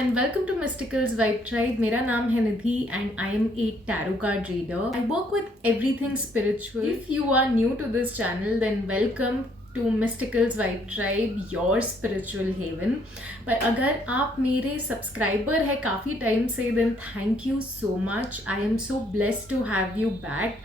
and welcome to Mysticals Vibe Tribe. मेरा नाम है निधि and I am a tarot card reader. I work with everything spiritual. If you are new to this channel, then welcome to Mysticals Vibe Tribe, your spiritual haven. पर अगर आप मेरे subscriber है काफ़ी time से, then thank you so much. I am so blessed to have you back.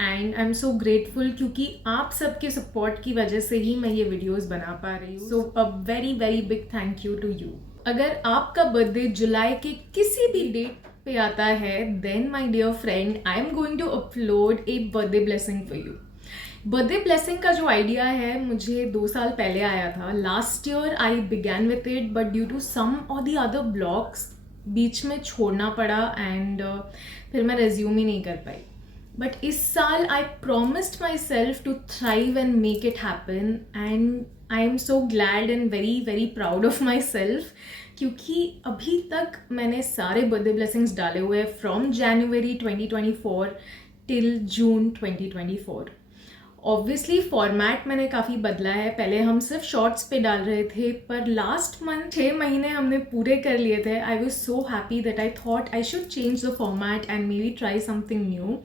And I am so grateful क्योंकि आप सबके सपोर्ट की वजह से ही मैं ये वीडियोस बना पा रही हूँ. So a very very big thank you to you. अगर आपका बर्थडे जुलाई के किसी भी डेट पे आता है, then my dear friend, I am going to upload a birthday blessing for you. Birthday blessing का जो आइडिया है मुझे 2 साल पहले आया था. Last year I began with it, but due to some और दी अदर ब्लॉग्स बीच में छोड़ना पड़ा एंड फिर मैं रेज्यूम ही नहीं कर पाई. बट इस साल I promised myself to thrive and make it happen and I am so glad and very very proud of myself क्योंकि अभी तक मैंने सारे बर्थडे ब्लेसिंग्स डाले हुए हैं from January 2024 till June 2024. Obviously format मैंने काफ़ी बदला है. पहले हम सिर्फ शॉर्ट्स पे डाल रहे थे, पर लास्ट मंथ 6 महीने हमने पूरे कर लिए थे. I was so happy that I thought I should change the format and maybe try something new.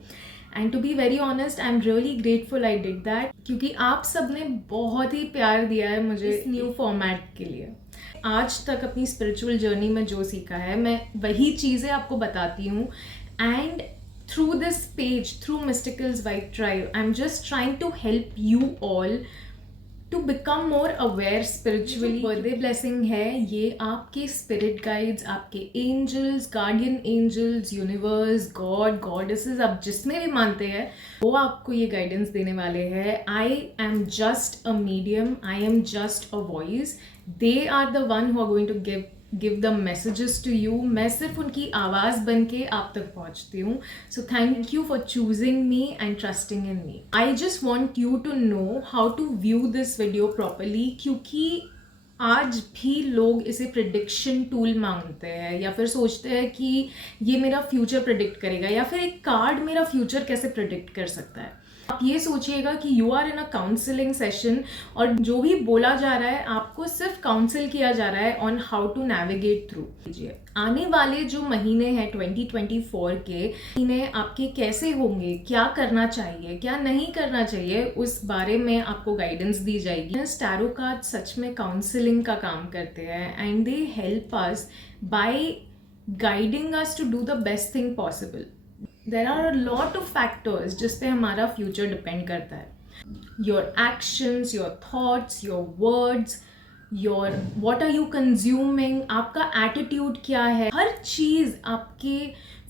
And to be very honest, I am really grateful I did that क्योंकि आप सब ने बहुत ही प्यार दिया है मुझे इस न्यू फॉर्मेट के लिए. आज तक अपनी स्पिरिचुअल जर्नी में जो सीखा है मैं वही चीज़ें आपको बताती हूँ. And through this page, through Mysticals Vibe Tribe, I'm just trying to help you all to become more aware spiritually. Birthday blessing है ये आपके स्पिरिट गाइड्स, आपके angels, guardian angels, universe, God, goddesses, आप जिसमें भी मानते हैं वो आपको ये गाइडेंस देने वाले हैं. I am just a medium, I am just a voice. They are the one who are going to give the messages to you. मैं सिर्फ उनकी आवाज़ बन के आप तक पहुँचती हूँ. So thank you for choosing me and trusting in me. I just want you to know how to view this video properly क्योंकि आज भी लोग इसे प्रिडिक्शन टूल मांगते हैं या फिर सोचते हैं कि ये मेरा फ्यूचर प्रिडिक्ट करेगा या फिर एक कार्ड मेरा फ्यूचर कैसे प्रिडिक्ट कर सकता है. आप ये सोचिएगा कि you are in a counselling session और जो भी बोला जा रहा है आपको सिर्फ काउंसिल किया जा रहा है on how to navigate through. आने वाले जो महीने हैं 2024 के महीने आपके कैसे होंगे, क्या करना चाहिए, क्या नहीं करना चाहिए, उस बारे में आपको गाइडेंस दी जाएगी. टैरो कार्ड सच में काउंसलिंग का काम करते हैं and they help us by guiding us to do the best thing possible. There are a lot of factors जिस पे हमारा फ्यूचर डिपेंड करता है. Your actions, your thoughts, your words, your what are you consuming, आपका attitude क्या है, हर चीज़ आपके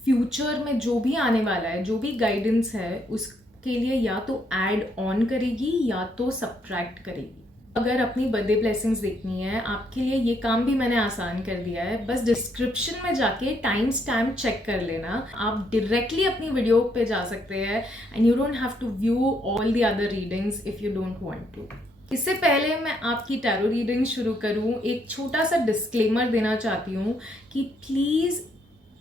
future में जो भी आने वाला है, जो भी गाइडेंस है उसके लिए या तो ऐड ऑन करेगी या तो सब्ट्रैक्ट करेगी. अगर अपनी बर्थडे ब्लेसिंग्स देखनी है आपके लिए ये काम भी मैंने आसान कर दिया है. बस डिस्क्रिप्शन में जाके टाइम स्टैम्प चेक कर लेना. आप डायरेक्टली अपनी वीडियो पे जा सकते हैं and you don't have to view all the other readings if you don't want to. इससे पहले मैं आपकी टैरो रीडिंग शुरू करूं, एक छोटा सा डिस्क्लेमर देना चाहती हूँ कि प्लीज़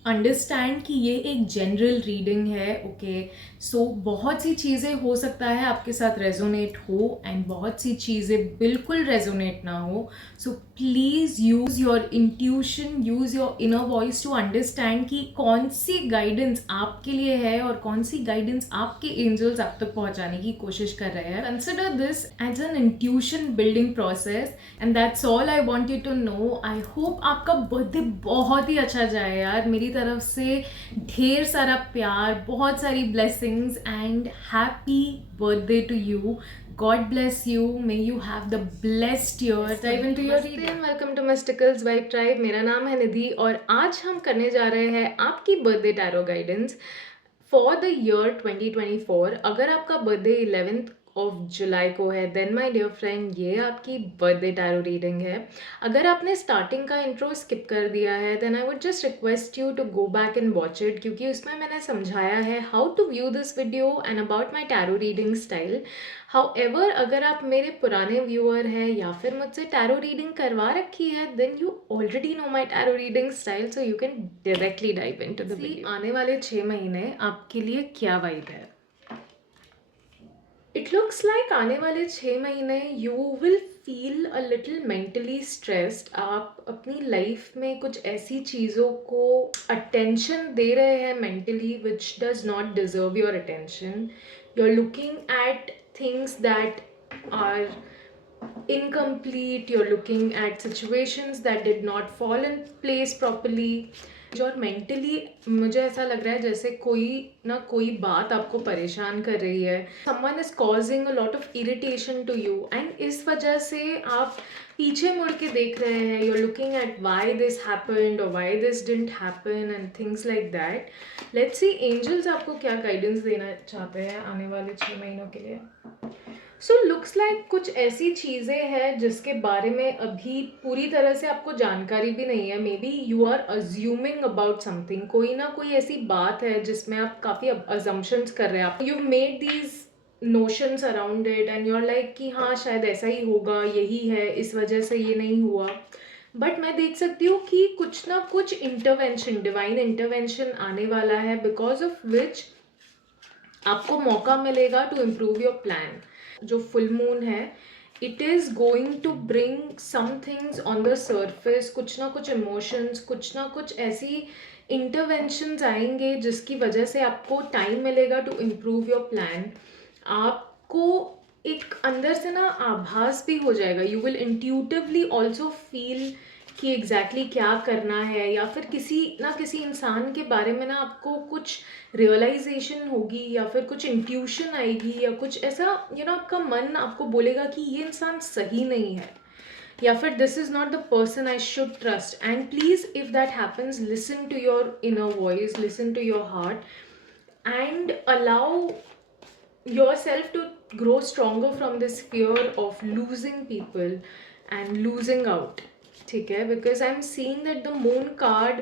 अंडरस्टैंड कि ये एक जनरल रीडिंग है. ओके, सो बहुत सी चीज़ें हो सकता है आपके साथ रेजोनेट हो एंड बहुत सी चीज़ें बिल्कुल रेजोनेट ना हो. So please use your intuition, use your inner voice to understand कि कौन सी गाइडेंस आपके लिए है और कौन सी गाइडेंस आपके एंजल्स आप तक पहुंचाने की कोशिश कर रहे हैं. Consider this as an intuition building process and that's all I want you to know. I hope आपका बर्थडे बहुत ही अच्छा जाए यार. मेरी तरफ से ढेर सारा प्यार, बहुत सारी blessings and happy birthday to you. God bless you. May you have the blessed year. Dive into your reading. Welcome to Mysticals Vibe Tribe. मेरा नाम है निधि और आज हम करने जा रहे हैं आपकी birthday tarot guidance for the year 2024. अगर आपका बर्थडे 11th ऑफ जुलाई को है देन माय डियर फ्रेंड ये आपकी बर्थडे टैरो रीडिंग है. अगर आपने स्टार्टिंग का इंट्रो स्किप कर दिया है then I would just request you to go back and watch it क्योंकि उसमें मैंने समझाया है how to view this video and about my tarot reading style. However अगर आप मेरे पुराने व्यूअर हैं या फिर मुझसे टैरो रीडिंग करवा रखी है then you already know my tarot reading style so you can directly dive into the video. आने वाले 6 महीने आपके लिए क्या वाइब है. इट लुक्स लाइक आने वाले 6 महीने you will feel a little mentally stressed. आप अपनी लाइफ में कुछ ऐसी चीज़ों को अटेंशन दे रहे हैं mentally which does not deserve your attention. You are looking at things that are incomplete, you're looking at situations that did not fall in place properly। और मेंटली मुझे ऐसा लग रहा है जैसे कोई ना कोई बात आपको परेशान कर रही है। Someone is causing a lot of irritation to you and इस वजह से आप पीछे मुड़ के देख रहे हैं। You are looking at why this happened और why this didn't happen and things like that. Let's see angels आपको क्या गाइडेंस देना चाहते हैं आने वाले 6 महीनों के लिए। सो लुक्स लाइक कुछ ऐसी चीज़ें हैं जिसके बारे में अभी पूरी तरह से आपको जानकारी भी नहीं है। Maybe you are assuming about something. कोई ना कोई ऐसी बात है जिसमें आप काफ़ी अजम्पशंस कर रहे हैं। आप you made these notions around it and you are like कि हाँ शायद ऐसा ही होगा, यही है, इस वजह से ये नहीं हुआ। बट मैं देख सकती हूँ कि कुछ ना कुछ इंटरवेंशन, डिवाइन इंटरवेंशन आने वाला है बिकॉज ऑफ विच आपको मौका मिलेगा टू इम्प्रूव योर प्लान। जो फुल मून है it is going to bring some things on the surface. कुछ ना कुछ इमोशंस, कुछ ना कुछ ऐसी इंटरवेंशंस आएंगे जिसकी वजह से आपको टाइम मिलेगा टू इम्प्रूव योर प्लान। आपको एक अंदर से ना आभास भी हो जाएगा। You will intuitively also feel कि एग्जैक्टली क्या करना है, या फिर किसी ना किसी इंसान के बारे में ना आपको कुछ रियलाइजेशन होगी या फिर कुछ इंट्यूशन आएगी या कुछ ऐसा आपका मन आपको बोलेगा कि ये इंसान सही नहीं है या फिर this is not the person I should trust. And please if that happens listen to your inner voice, listen to your heart and allow yourself to grow stronger from this fear of losing people and losing out। ठीक है, because I'm seeing that the moon card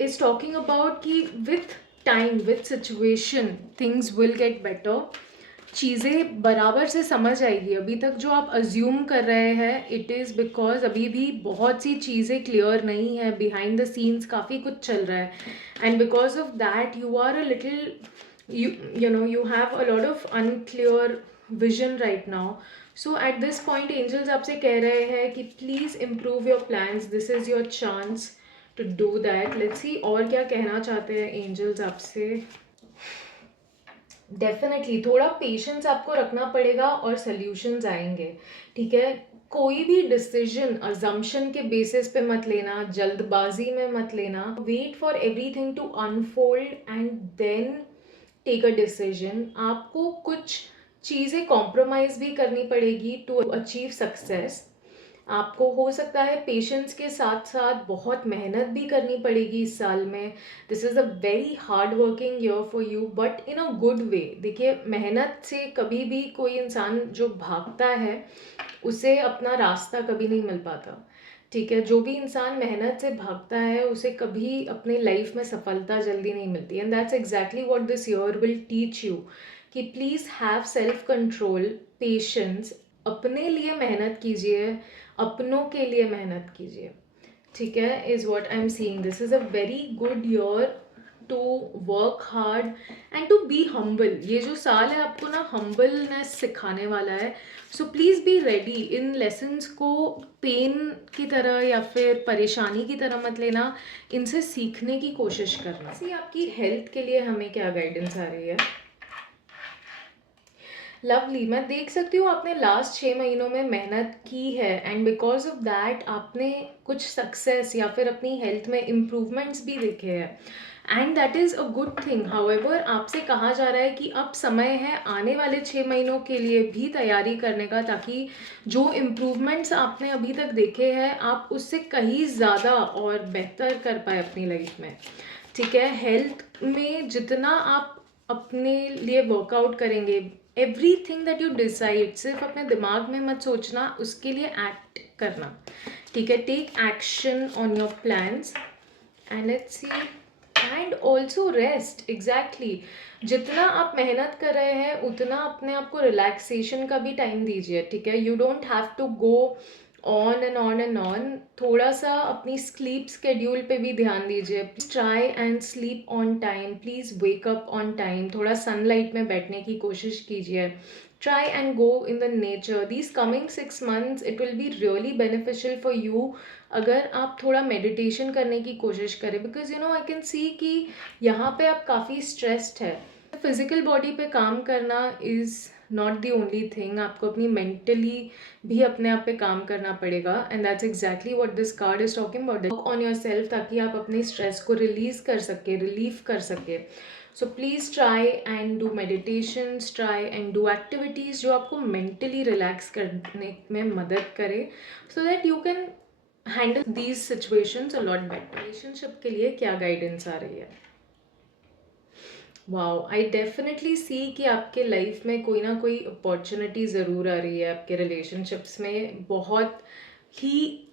is talking about कि with time, with situation things will get better। चीज़ें बराबर से समझ आएगी। अभी तक जो आप अज्यूम कर रहे हैं इट इज़ बिकॉज अभी भी बहुत सी चीज़ें क्लियर नहीं है, बिहाइंड द सीन्स काफ़ी कुछ चल रहा है and because of that you are a little you have a lot of unclear vision right now। so at this point angels आपसे कह रहे हैं कि please improve your plans, this is your chance to do that। let's see और क्या कहना चाहते हैं angels आपसे। डेफिनेटली थोड़ा पेशेंस आपको रखना पड़ेगा और सल्यूशंस आएंगे। ठीक है, कोई भी डिसीजन अजम्पशन के बेसिस पे मत लेना, जल्दबाजी में मत लेना। Wait for everything to unfold and then take a decision. आपको कुछ चीज़ें कॉम्प्रोमाइज़ भी करनी पड़ेगी टू अचीव सक्सेस। आपको हो सकता है पेशेंस के साथ साथ बहुत मेहनत भी करनी पड़ेगी इस साल में। This is a very hard working year for you but in a good way. देखिए, मेहनत से कभी भी कोई इंसान जो भागता है उसे अपना रास्ता कभी नहीं मिल पाता। ठीक है, जो भी इंसान मेहनत से भागता है उसे कभी अपने लाइफ में सफलता जल्दी नहीं मिलती। And that's exactly what this year will teach you कि please have self control, patience, अपने लिए मेहनत कीजिए, अपनों के लिए मेहनत कीजिए। ठीक है, is what I am seeing. This is a very good year to work hard and to be humble. ये जो साल है आपको ना हम्बलनेस सिखाने वाला है। सो please be ready. In lessons को पेन की तरह या फिर परेशानी की तरह मत लेना, इनसे सीखने की कोशिश करना। सी आपकी हेल्थ के लिए हमें क्या गाइडेंस आ रही है। लवली, मैं देख सकती हूँ आपने लास्ट 6 महीनों में मेहनत की है एंड बिकॉज ऑफ दैट आपने कुछ सक्सेस या फिर अपनी हेल्थ में इम्प्रूवमेंट्स भी देखे हैं and that is a good thing. However आपसे कहा जा रहा है कि अब समय है आने वाले 6 महीनों के लिए भी तैयारी करने का, ताकि जो इम्प्रूवमेंट्स आपने अभी तक देखे हैं आप उससे कहीं ज़्यादा और बेहतर कर पाए अपनी लाइफ में। ठीक है, हेल्थ में जितना आप अपने लिए वर्कआउट करेंगे, एवरीथिंग दैट यू डिसाइड, सिर्फ अपने दिमाग में मत सोचना, उसके लिए एक्ट करना। ठीक है, take action on your plans and let's see and also rest. Exactly, जितना आप मेहनत कर रहे हैं उतना अपने आप को रिलैक्सेशन का भी टाइम दीजिए। ठीक है, you don't have to go on and on and on. थोड़ा सा अपनी स्लीप स्केड्यूल पे भी ध्यान दीजिए। Try and sleep on time, please wake up on time. थोड़ा सनलाइट में बैठने की कोशिश कीजिए। Try and go in the nature. These coming 6 months it will be really beneficial for you अगर आप थोड़ा मेडिटेशन करने की कोशिश करें, बिकॉज आई कैन सी कि यहाँ पे आप काफ़ी स्ट्रेस्ड है। फिजिकल बॉडी पे काम करना is not the only thing, आपको अपनी मेंटली भी अपने आप पे काम करना पड़ेगा। And that's exactly what this card is talking about, work on your self, ताकि आप अपने स्ट्रेस को रिलीज कर सके, रिलीव कर सके। सो please try and do meditations, try and do activities जो आपको मेंटली रिलैक्स करने में मदद करे, so that you can handle these situations a lot better. Relationship के लिए क्या गाइडेंस आ रही है? वाओ, आई डेफिनेटली सी कि आपके लाइफ में कोई ना कोई अपॉर्चुनिटी ज़रूर आ रही है। आपके रिलेशनशिप्स में बहुत ही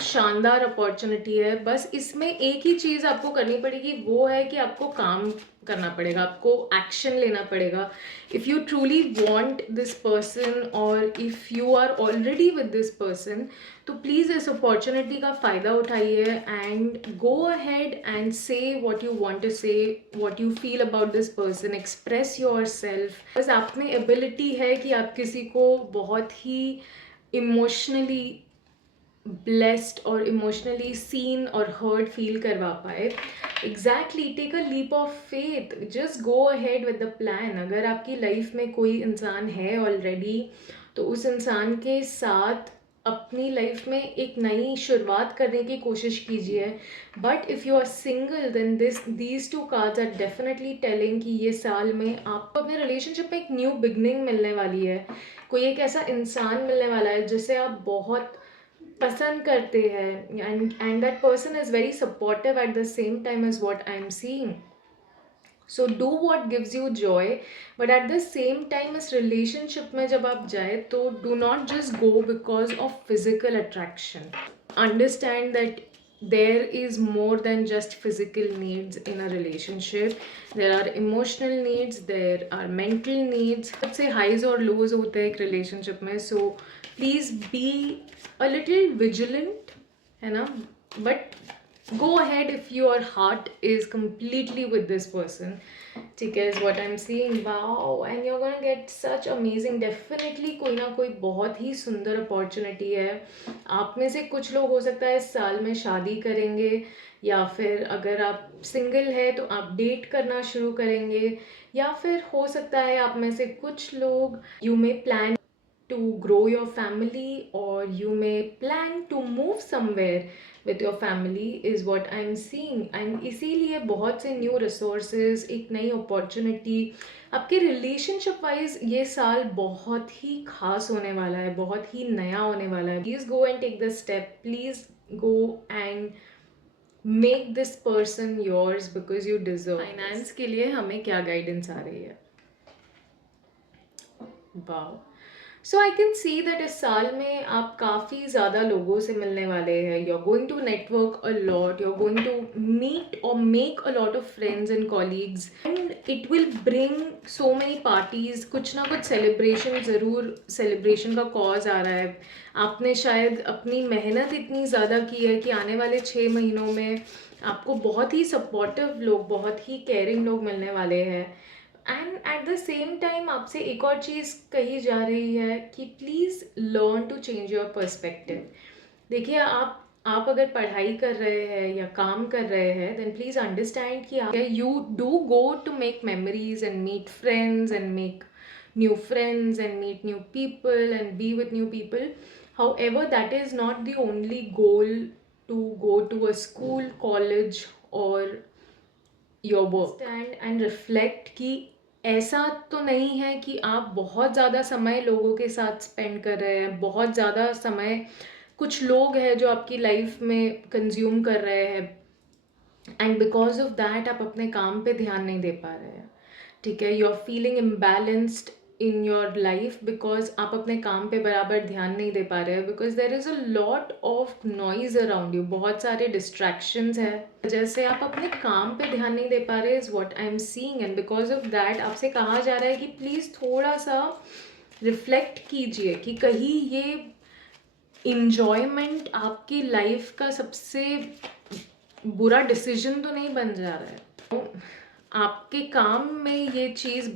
शानदार अपॉर्चुनिटी है। बस इसमें एक ही चीज़ आपको करनी पड़ेगी, वो है कि आपको काम करना पड़ेगा, आपको एक्शन लेना पड़ेगा। If you truly want this person और if you are already with this person, तो प्लीज़ इस अपॉर्चुनिटी का फ़ायदा उठाइए and go ahead and say what you want to say, what you feel about this person, express yourself. बस आप में ability है कि आप किसी को बहुत ही इमोशनली ब्लेस्ड और इमोशनली सीन और हर्ट फील करवा पाए। Exactly, take a leap of faith, just go ahead with the plan. अगर आपकी लाइफ में कोई इंसान है ऑलरेडी, तो उस इंसान के साथ अपनी लाइफ में एक नई शुरुआत करने की कोशिश कीजिए। But if you are single, then these two cards are definitely telling कि ये साल में आपको अपने रिलेशनशिप में एक न्यू बिगनिंग मिलने वाली है। कोई एक ऐसा इंसान मिलने वाला है जिसे आप बहुत पसंद करते हैं, and that person is very supportive eight the same time is what I am seeing. So do what gives you Joy, but at the same time इस रिलेशनशिप में जब आप जाए तो do not just go because of physical attraction. Understand that there is more than just physical needs in a relationship. There are emotional needs, there are mental needs. Let's say highs और lows होते हैं एक relationship में, so please be a little vigilant, है ना? But go ahead if your heart is completely with this person. ठीक है, is what I'm seeing. Wow, and you're gonna get such amazing, definitely कोई ना कोई बहुत ही सुंदर अपॉर्चुनिटी है। आप में से कुछ लोग हो सकता है इस साल में शादी करेंगे, या फिर अगर आप सिंगल है तो आप डेट करना शुरू करेंगे, या फिर हो सकता है आप में से कुछ लोग you may plan to grow your family, or you may plan to move somewhere with your family is what I'm seeing. and इसीलिए बहुत से न्यू रिसोर्सेज, एक नई अपॉर्चुनिटी आपके रिलेशनशिप वाइज ये साल बहुत ही खास होने वाला है, बहुत ही नया होने वाला है। Please go and take the step, please go and make this person yours because you deserve. Finance के लिए हमें क्या गाइडेंस आ रही है? Wow, so I can see that इस साल में आप काफ़ी ज़्यादा लोगों से मिलने वाले हैं। You are going to network a lot, you are going to meet और make a lot of friends and colleagues, and it will bring so many parties. कुछ ना कुछ सेलिब्रेशन ज़रूर, सेलिब्रेशन का कॉज आ रहा है। आपने शायद अपनी मेहनत इतनी ज़्यादा की है कि आने वाले 6 महीनों में आपको बहुत ही सपोर्टिव लोग, बहुत ही केयरिंग लोग मिलने वाले हैं। And at the same time आपसे एक और चीज़ कही जा रही है कि please learn to change your perspective. देखिए, आप अगर पढ़ाई कर रहे हैं या काम कर रहे हैं, देन प्लीज़ अंडरस्टैंड कि आप you do go to make memories and meet friends and make new friends and meet new people and be with new people. However, that is not the only goal to go to a school, college or your work. Stand and reflect कि ऐसा तो नहीं है कि आप बहुत ज़्यादा समय लोगों के साथ स्पेंड कर रहे हैं, बहुत ज़्यादा समय कुछ लोग हैं जो आपकी लाइफ में कंज्यूम कर रहे हैं, एंड बिकॉज ऑफ दैट आप अपने काम पे ध्यान नहीं दे पा रहे हैं। ठीक है, you are feeling imbalanced in your life because आप अपने काम पे बराबर ध्यान नहीं दे पा रहे हैं, because there is a lot of noise around you, बहुत सारे डिस्ट्रैक्शंस है, जैसे आप अपने काम पे ध्यान नहीं दे पा रहे is what I am seeing. And because of that आपसे कहा जा रहा है कि प्लीज़ थोड़ा सा रिफ्लेक्ट कीजिए कि कहीं ये इंजॉयमेंट आपकी लाइफ का सबसे बुरा डिसीजन तो नहीं बन जा रहा है, तो आपके काम में ये चीज़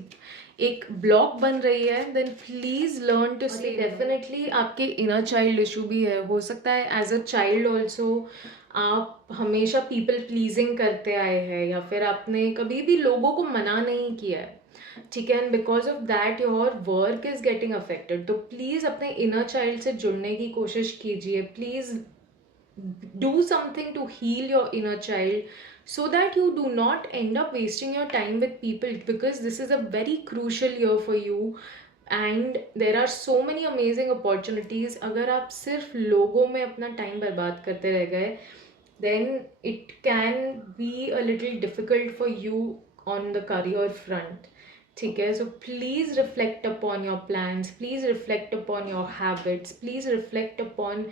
एक ब्लॉक बन रही है, देन प्लीज़ लर्न टू से। डेफिनेटली आपके इनर चाइल्ड इशू भी है, हो सकता है एज अ चाइल्ड ऑल्सो आप हमेशा पीपल प्लीजिंग करते आए हैं, या फिर आपने कभी भी लोगों को मना नहीं किया है, ठीक है, and because of that your work is getting affected. तो प्लीज़ अपने इनर चाइल्ड से जुड़ने की कोशिश कीजिए, please do something to heal your inner child so that you do not end up wasting your time with people, because this is a very crucial year for you and there are so many amazing opportunities. अगर आप सिर्फ लोगों में अपना time बर्बाद करते रह गए, then it can be a little difficult for you on the career front, ठीक है। So please reflect upon your plans, please reflect upon your habits, please reflect upon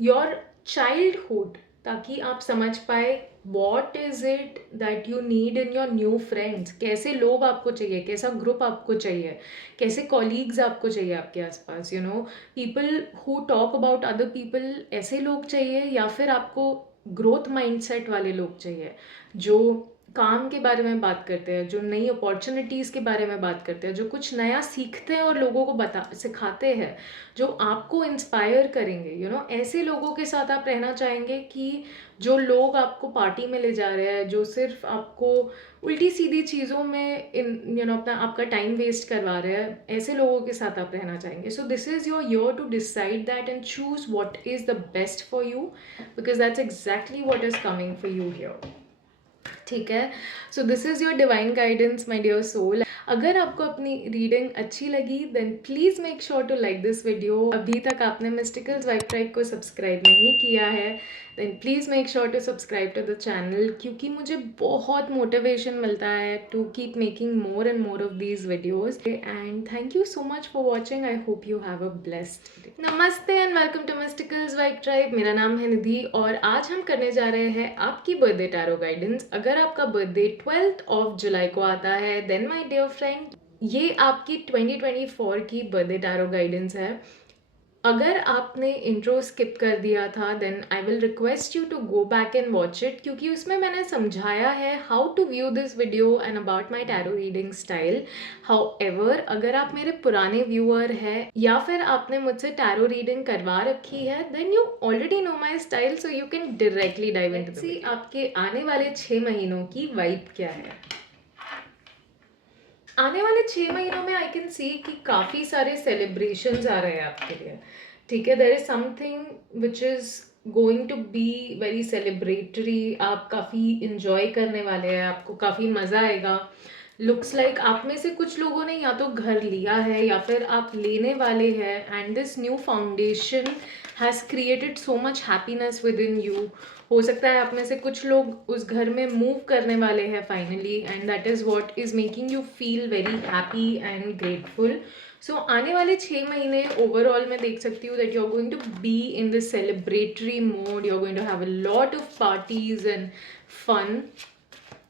your childhood, ताकि आप समझ पाए what is it that you need in your new friends. कैसे लोग आपको चाहिए, कैसा ग्रुप आपको चाहिए, कैसे कॉलीग्स आपको चाहिए आपके आसपास, you know, people who talk about other people, ऐसे लोग चाहिए, या फिर आपको ग्रोथ माइंडसेट वाले लोग चाहिए जो काम के बारे में बात करते हैं, जो नई अपॉर्चुनिटीज़ के बारे में बात करते हैं, जो कुछ नया सीखते हैं और लोगों को सिखाते हैं, जो आपको इंस्पायर करेंगे, यू नो, ऐसे लोगों के साथ आप रहना चाहेंगे कि जो लोग आपको पार्टी में ले जा रहे हैं, जो सिर्फ आपको उल्टी सीधी चीज़ों में यू नो अपना आपका टाइम वेस्ट करवा रहे हैं, ऐसे लोगों के साथ आप रहना चाहेंगे। So this is your year to decide that and choose what is the best for you, because that's exactly what is coming for you here, ठीक है। So this is your divine guidance my dear soul. अगर आपको अपनी reading अच्छी लगी then please make sure to like this video. अभी तक आपने मिस्टिकल्स वाइब ट्राइब को सब्सक्राइब नहीं किया है then please make sure to subscribe to the channel, क्योंकि मुझे बहुत मोटिवेशन मिलता है to keep making more and more of these videos. And thank you so much for watching. I hope you have a blessed day. नमस्ते and welcome to Mysticals Vibe Tribe. मेरा नाम है निधि और आज हम करने जा रहे हैं आपकी बर्थडे टैरो गाइडेंस। अगर आपका बर्थडे 12th of जुलाई को आता है देन माय डियर फ्रेंड, ये आपकी 2024 की बर्थडे टैरो गाइडेंस है। अगर आपने इंट्रो स्किप कर दिया था then I will request you to go back and watch it, क्योंकि उसमें मैंने समझाया है how to view this video and about my tarot reading style. However अगर आप मेरे पुराने व्यूअर हैं या फिर आपने मुझसे टैरो रीडिंग करवा रखी है then you already know my style, so you can directly dive into the video. आपके आने वाले 6 महीनों की वाइब क्या है। आने वाले 6 महीनों में आई कैन सी कि काफ़ी सारे सेलिब्रेशंस आ रहे हैं आपके लिए, ठीक है। There is something which is going to be very celebratory. आप काफ़ी इंजॉय करने वाले हैं, आपको काफ़ी मज़ा आएगा। लुक्स लाइक आप में से कुछ लोगों ने या तो घर लिया है या फिर आप लेने वाले हैं and this new foundation has created so much happiness with in you. हो सकता है आप में से कुछ लोग उस घर में मूव करने वाले हैं finally and that is what is making you feel very happy and grateful. So आने वाले 6 महीने ओवरऑल मैं देख सकती हूँ that you are going to be in this celebratory mode, you are going to have a lot of parties and fun.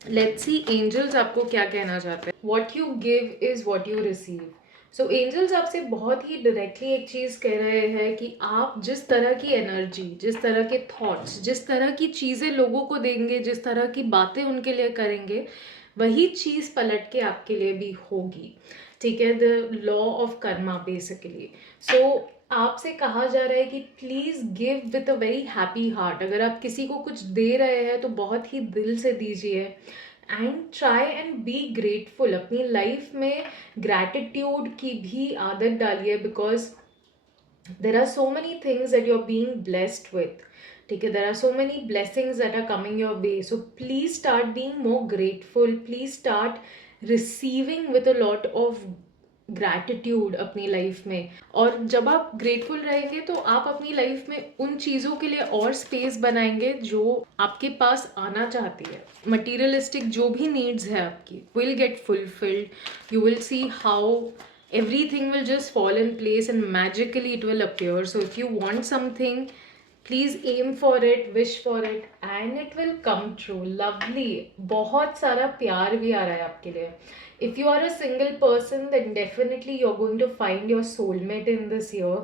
Let's see angels आपको क्या कहना चाहते हैं। What you give is what you receive. So angels आपसे बहुत ही directly एक चीज़ कह रहे हैं कि आप जिस तरह की एनर्जी, जिस तरह के थॉट्स, जिस तरह की चीज़ें लोगों को देंगे, जिस तरह की बातें उनके लिए करेंगे, वही चीज़ पलट के आपके लिए भी होगी, ठीक है। The law of karma basically. So आपसे कहा जा रहा है कि please give with a very happy heart. अगर आप किसी को कुछ दे रहे हैं तो बहुत ही दिल से दीजिए and try and be grateful. अपनी लाइफ में ग्रैटिट्यूड की भी आदत डालिए, because there are so many things that you are being blessed with, ठीक है। There are so many blessings that are coming your way, so please start being more grateful, please start receiving with a lot of gratitude अपनी life में। और जब आप grateful रहेंगे तो आप अपनी लाइफ में उन चीज़ों के लिए और स्पेस बनाएंगे जो आपके पास आना चाहती है। मटीरियलिस्टिक जो भी नीड्स है आपकी will get fulfilled. You will see how everything will just fall in place and magically it will appear. So if you want something, please aim for it, wish for it and it will come true. Lovely. बहुत सारा प्यार भी आ रहा है आपके लिए। If you are a single person then definitely you're going to find your soulmate in this year.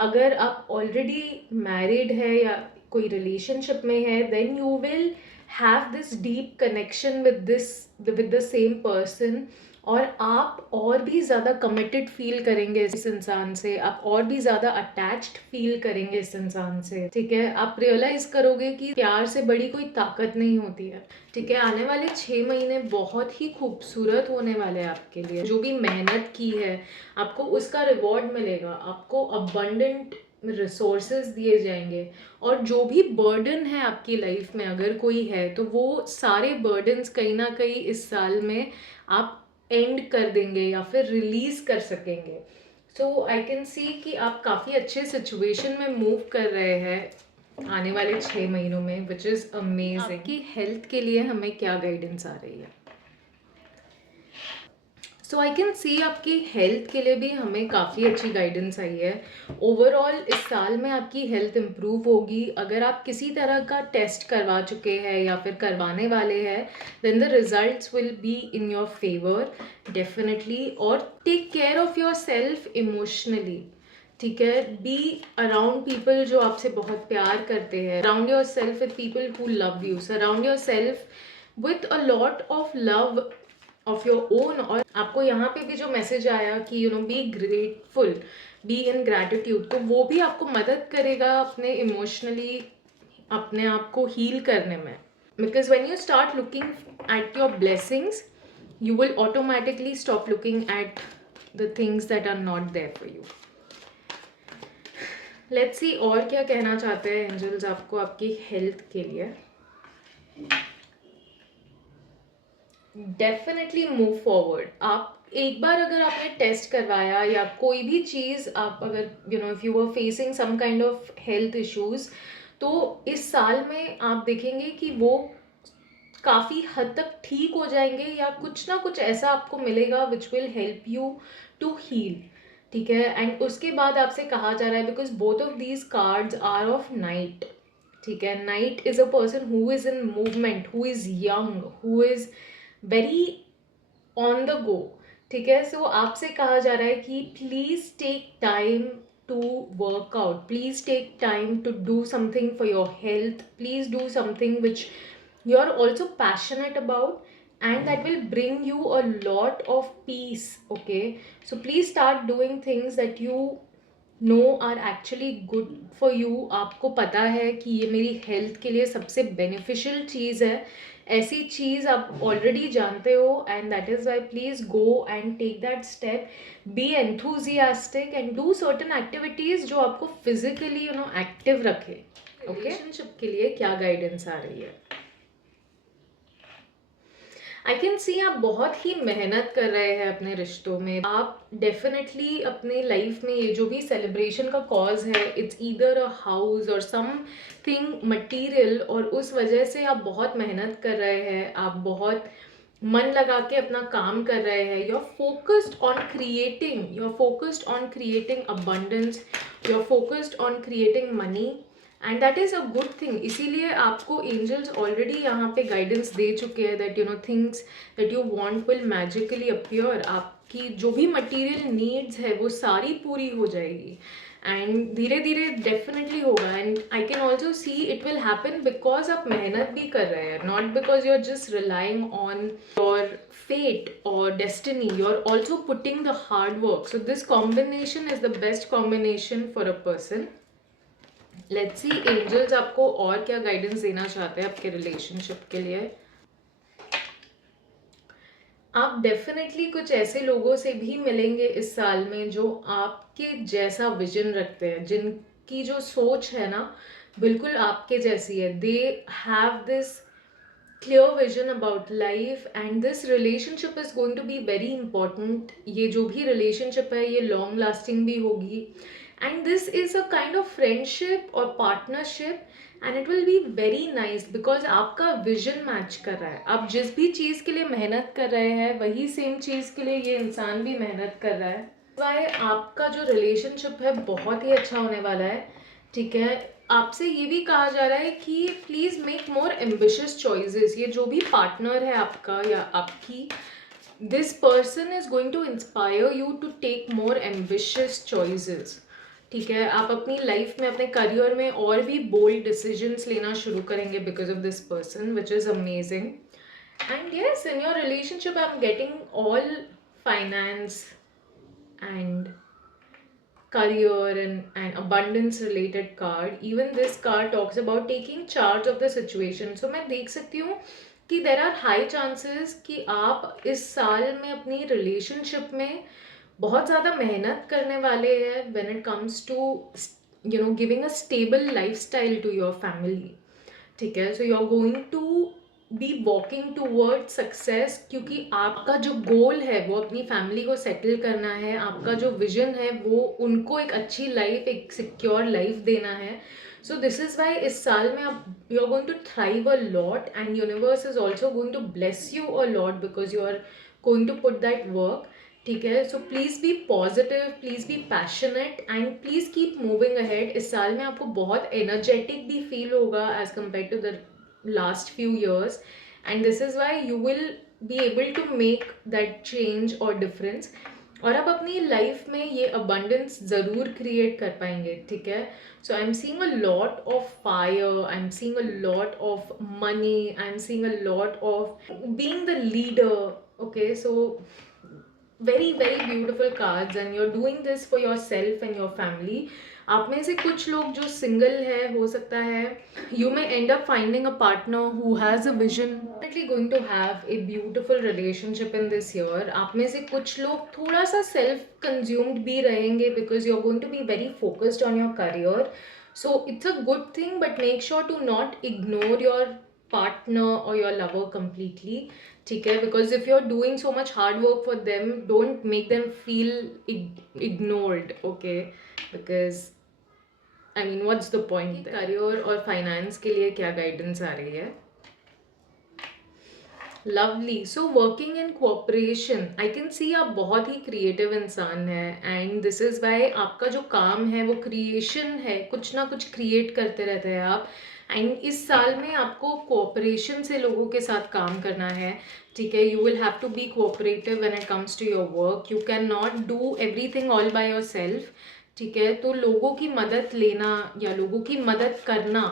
अगर आप ऑलरेडी मैरिड है या कोई रिलेशनशिप में है, then you will have this deep connection with the same person, और आप और भी ज़्यादा कमिटेड फील करेंगे इस इंसान से, आप और भी ज़्यादा अटैच्ड फील करेंगे इस इंसान से, ठीक है। आप रियलाइज करोगे कि प्यार से बड़ी कोई ताकत नहीं होती है, ठीक है। आने वाले 6 महीने बहुत ही खूबसूरत होने वाले हैं आपके लिए। जो भी मेहनत की है आपको उसका रिवॉर्ड मिलेगा, आपको अबंडेंट रिसोर्सेज दिए जाएंगे, और जो भी बर्डन है आपकी लाइफ में अगर कोई है तो वो सारे बर्डन्स कहीं ना कहीं इस साल में आप एंड कर देंगे या फिर रिलीज कर सकेंगे। सो आई कैन सी कि आप काफ़ी अच्छे सिचुएशन में मूव कर रहे हैं आने वाले 6 महीनों में, विच इज़ अमेजिंग। आपकी हेल्थ के लिए हमें क्या गाइडेंस आ रही है? सो आई कैन सी आपकी हेल्थ के लिए भी हमें काफ़ी अच्छी गाइडेंस आई है। ओवरऑल इस साल में आपकी हेल्थ इम्प्रूव होगी। अगर आप किसी तरह का टेस्ट करवा चुके हैं या फिर करवाने वाले हैं, then the results will be in your favour definitely. और take care of yourself emotionally, ठीक है। बी अराउंड पीपल जो आपसे बहुत प्यार करते हैं, around your self with people who love you, surround your self with a lot of love of your own. और आपको यहाँ पे भी जो मैसेज आया कि be grateful, be in gratitude, तो वो भी आपको मदद करेगा अपने इमोशनली अपने आप को हील करने में। Because when you start looking at your blessings, you will automatically stop looking at the things that are not there for you. Let's see और क्या कहना चाहते हैं एंजल्स आपको आपकी हेल्थ के लिए। Definitely move forward. आप एक बार अगर आपने टेस्ट करवाया या कोई भी चीज़ आप अगर if you are facing some kind of health issues, तो इस साल में आप देखेंगे कि वो काफ़ी हद तक ठीक हो जाएंगे, या कुछ ना कुछ ऐसा आपको मिलेगा which will help you to heal, ठीक है। एंड उसके बाद आपसे कहा जा रहा है, because both of these cards are of knight, ठीक है। Knight is a person who is in movement, who is young, who is very on the go, ठीक है। सो आपसे कहा जा रहा है कि please take time to work out, please take time to do something for your health, please do something which you are also passionate about, and that will bring you a lot of peace, okay। So please start doing things that you know are actually good for you। आपको पता है कि ये मेरी health के लिए सबसे beneficial चीज़ है, ऐसी चीज़ आप ऑलरेडी जानते हो, and that is why please go and take that step, be enthusiastic and do certain activities जो आपको फिजिकली एक्टिव रखे, ओके। रिलेशनशिप के लिए क्या गाइडेंस आ रही है? आई कैन सी आप बहुत ही मेहनत कर रहे हैं अपने रिश्तों में। आप डेफिनेटली अपने लाइफ में ये जो भी सेलिब्रेशन का कॉज है, इट्स ईदर अ हाउस और समथिंग मटीरियल, और उस वजह से आप बहुत मेहनत कर रहे हैं, आप बहुत मन लगा के अपना काम कर रहे हैं। You are focused on creating abundance, you are focused on creating money, and that is a good thing. इसीलिए आपको एंजल्स ऑलरेडी यहाँ पे गाइडेंस दे चुके हैं that things that you want will magically appear. आपकी जो भी मटेरियल नीड्स है वो सारी पूरी हो जाएगी, एंड धीरे धीरे डेफिनेटली होगा। And I can also see it will happen because आप मेहनत भी कर रहे हैं, not because you are just relying on your fate और destiny, you are also putting the hard work. So this combination is the best combination for a person. Let's see angels आपको और क्या गाइडेंस देना चाहते हैं आपके relationship के लिए। आप डेफिनेटली कुछ ऐसे लोगों से भी मिलेंगे इस साल में जो आपके जैसा विजन रखते हैं, जिनकी जो सोच है ना बिल्कुल आपके जैसी है। They have this clear vision about life, and this relationship is going to be very important. ये जो भी रिलेशनशिप है ये लॉन्ग लास्टिंग भी होगी, and this is a kind of friendship or partnership, and it will be very nice because आपका vision match कर रहा है। आप जिस भी चीज़ के लिए मेहनत कर रहे हैं वही सेम चीज़ के लिए ये इंसान भी मेहनत कर रहा है। वाई आपका जो रिलेशनशिप है बहुत ही अच्छा होने वाला है, ठीक है। आपसे ये भी कहा जा रहा है कि please make more ambitious choices. ये जो भी पार्टनर है आपका या आपकी, this person is going to inspire you to take more ambitious choices, ठीक है, आप अपनी लाइफ में, अपने करियर में और भी बोल्ड डिसीजंस लेना शुरू करेंगे because of this person, which is amazing. And yes, in your relationship I am getting all finance and career and abundance related card. Even this card talks about taking charge of the situation. So मैं देख सकती हूँ कि there are high chances कि आप इस साल में अपनी relationship में बहुत ज़्यादा मेहनत करने वाले हैं when it comes to giving a stable lifestyle to your family. ठीक है, so you're going to be walking toward success, क्योंकि आपका जो गोल है वो अपनी फैमिली को सेटल करना है, आपका जो विजन है वो उनको एक अच्छी लाइफ, एक सिक्योर लाइफ देना है. सो दिस इज़ वाई इस साल में आप you are going to thrive a lot and universe is also going to bless you a lot because you are going to put that work. ठीक है, सो please be positive, please be passionate and please keep moving ahead. इस साल में आपको बहुत energetic भी feel होगा as compared to the last few years, and this is why you will be able to make that change or difference. और आप अपनी लाइफ में ये अबंडेंस ज़रूर क्रिएट कर पाएंगे. ठीक है, so I am seeing a lot of fire, I am seeing a lot of money, I am seeing a lot of being the leader. Okay, so very very beautiful cards and you're doing this for yourself and your family. आप में से कुछ लोग जो single है, हो सकता है you may end up finding a partner who has a vision. Definitely going to have a beautiful relationship in this year. आप में से कुछ लोग थोड़ा सा self consumed भी रहेंगे because you're going to be very focused on your career. So it's a good thing, but make sure to not ignore your partner or your lover completely. ठीक है, because if you're doing so much hard work for them, don't make them feel ignored. Okay, because I mean, what's the point? Career और finance के लिए क्या guidance आ रही है? Lovely. So working in cooperation, I can सी आप बहुत ही creative इंसान हैं एंड दिस इज़ वाई आपका जो काम है वो क्रिएशन है, कुछ ना कुछ क्रिएट करते रहते हैं आप. एंड इस साल में आपको कोऑपरेशन से लोगों के साथ काम करना है. ठीक है, you will have to be cooperative when it comes to your work. You can not do everything all by yourself. ठीक है, तो लोगों की मदद लेना या लोगों की मदद करना,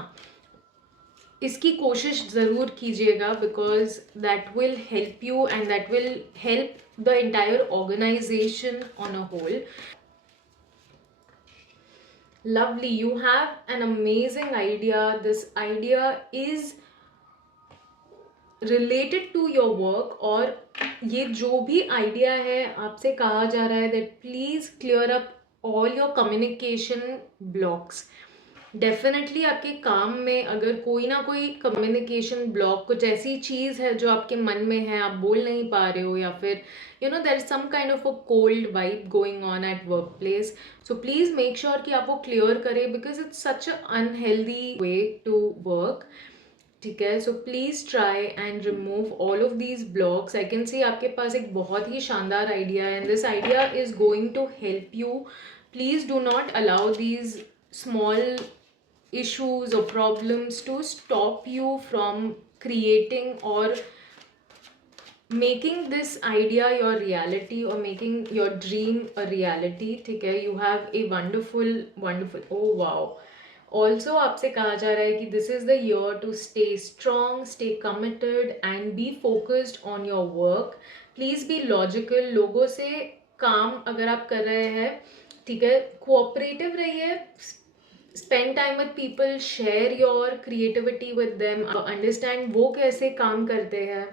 इसकी कोशिश ज़रूर कीजिएगा because that will help you and that will help the entire organization on a whole. Lovely, you have an amazing idea. This idea is related to your work. और ये जो भी आइडिया है आपसे कहा जा रहा है that please clear up all your communication blocks. Definitely आपके काम में अगर कोई ना कोई कम्युनिकेशन ब्लॉक, कुछ ऐसी चीज़ है जो आपके मन में है, आप बोल नहीं पा रहे हो, या फिर there is some kind of a cold vibe going on at workplace, so please make sure कि आप वो क्लियर करें because it's such a unhealthy way to work. ठीक है, सो please try and remove all of these blocks. I can see आपके पास एक बहुत ही शानदार आइडिया है and this idea is going to help you. Please do not allow these small issues or problems to stop you from creating or making this idea your reality or making your dream a reality. ठीक है, you have a wonderful oh wow. Also आपसे कहा जा रहा है कि this is the year to stay strong, stay committed and be focused on your work. Please be logical. लोगों से काम अगर आप कर रहे हैं, ठीक है, कोऑपरेटिव रहिए. Spend time with people, share your creativity with them, understand वो कैसे काम करते हैं,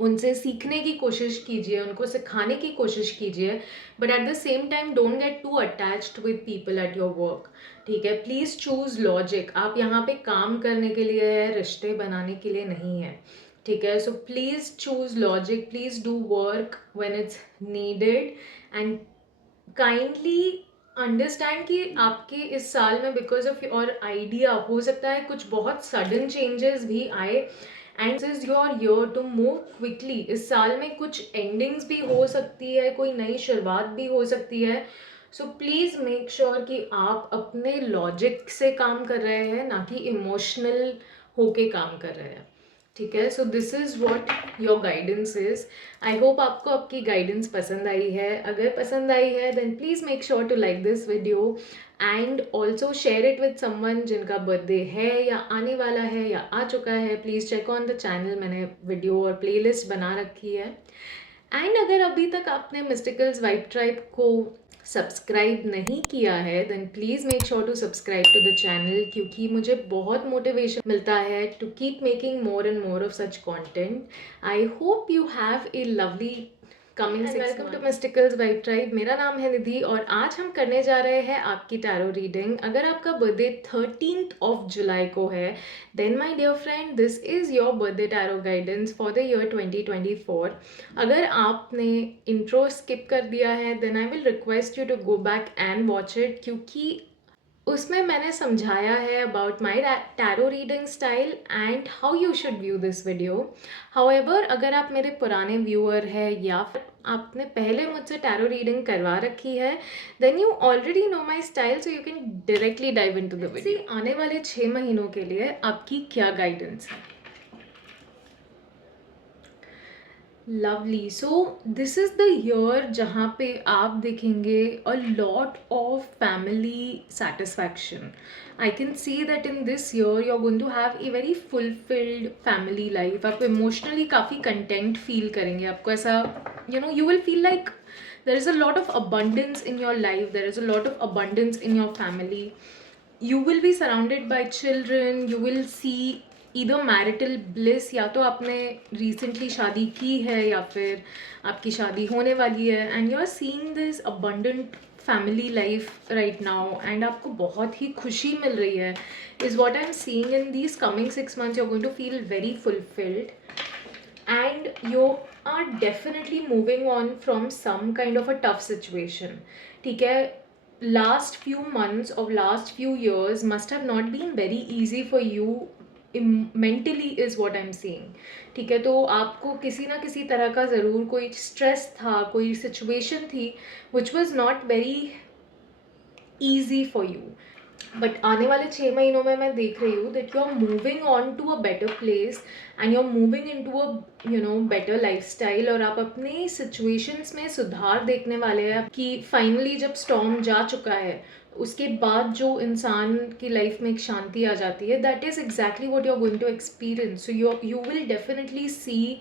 उनसे सीखने की कोशिश कीजिए, उनको सिखाने की कोशिश कीजिए. But at the same time don't get too attached with people at your work. ठीक है, प्लीज़ चूज़ लॉजिक. आप यहाँ पे काम करने के लिए है, रिश्ते बनाने के लिए नहीं है. ठीक है, so please choose logic, please do work when it's needed and kindly understand कि आपके इस साल में बिकॉज ऑफ योर आइडिया हो सकता है कुछ बहुत सडन चेंजेस भी आए and this is your year to move quickly. इस साल में कुछ एंडिंग्स भी हो सकती है, कोई नई शुरुआत भी हो सकती है. सो प्लीज़ मेक श्योर कि आप अपने लॉजिक से काम कर रहे हैं, ना कि इमोशनल होके काम कर रहे हैं. ठीक है, so this is what your guidance is. I hope आपको आपकी गाइडेंस पसंद आई है। अगर पसंद आई है then please make sure to like this video and also share it with someone जिनका बर्थडे है या आने वाला है या आ चुका है। Please check on the channel, मैंने वीडियो और प्लेलिस्ट बना रखी है। एंड अगर अभी तक आपने मिस्टिकल्स वाइब ट्राइब को सब्सक्राइब नहीं किया है then please make sure to subscribe to the channel, क्योंकि मुझे बहुत मोटिवेशन मिलता है to keep making more and more of such content. I hope you have a lovely coming. Welcome to Mysticals Vibe Tribe. मेरा नाम है निधि और आज हम करने जा रहे हैं आपकी टैरो रीडिंग। अगर आपका बर्थडे 13th of July को है then my dear friend this is your birthday tarot guidance for the year 2024। अगर आपने इंट्रो स्किप कर दिया है then I will request you to go back and watch it, क्योंकि उसमें मैंने समझाया है about my tarot reading style and how you should view this video. However अगर आप मेरे पुराने व्यूअर हैं या फिर आपने पहले मुझसे टैरो रीडिंग करवा रखी है then you already know my style, so you can directly dive into the video. आने वाले 6 महीनों के लिए आपकी क्या गाइडेंस है? Lovely. So this is the year जहाँ पे आप देखेंगे a lot of family satisfaction. I can see that in this year you are going to have a very fulfilled family life. आप इमोशनली काफ़ी कंटेंट फील करेंगे। आपको ऐसा you will feel like there is a lot of abundance in your life, there is a lot of abundance in your family. You will be surrounded by children, you will see either marital bliss, या तो आपने recently शादी की है या फिर आपकी शादी होने वाली है, and you are seeing this abundant family life right now and आपको बहुत ही खुशी मिल रही है is what I'm seeing in these coming 6 months. You're going to feel very fulfilled and you are definitely moving on from some kind of a tough situation. ठीक है, last few months or last few years must have not been very easy for you mentally is what I'm seeing. ठीक है, तो आपको किसी ना किसी तरह का ज़रूर कोई स्ट्रेस था, कोई सिचुएशन थी which was not very easy for you. But आने वाले 6 महीनों में मैं देख रही हूँ that you are moving on to a better place and you are moving into a better lifestyle, और आप अपने सिचुएशंस में सुधार देखने वाले हैं कि फाइनली जब स्टॉर्म जा चुका है उसके बाद जो इंसान की लाइफ में एक शांति आ जाती है, that is exactly what you are going to experience. So you will definitely see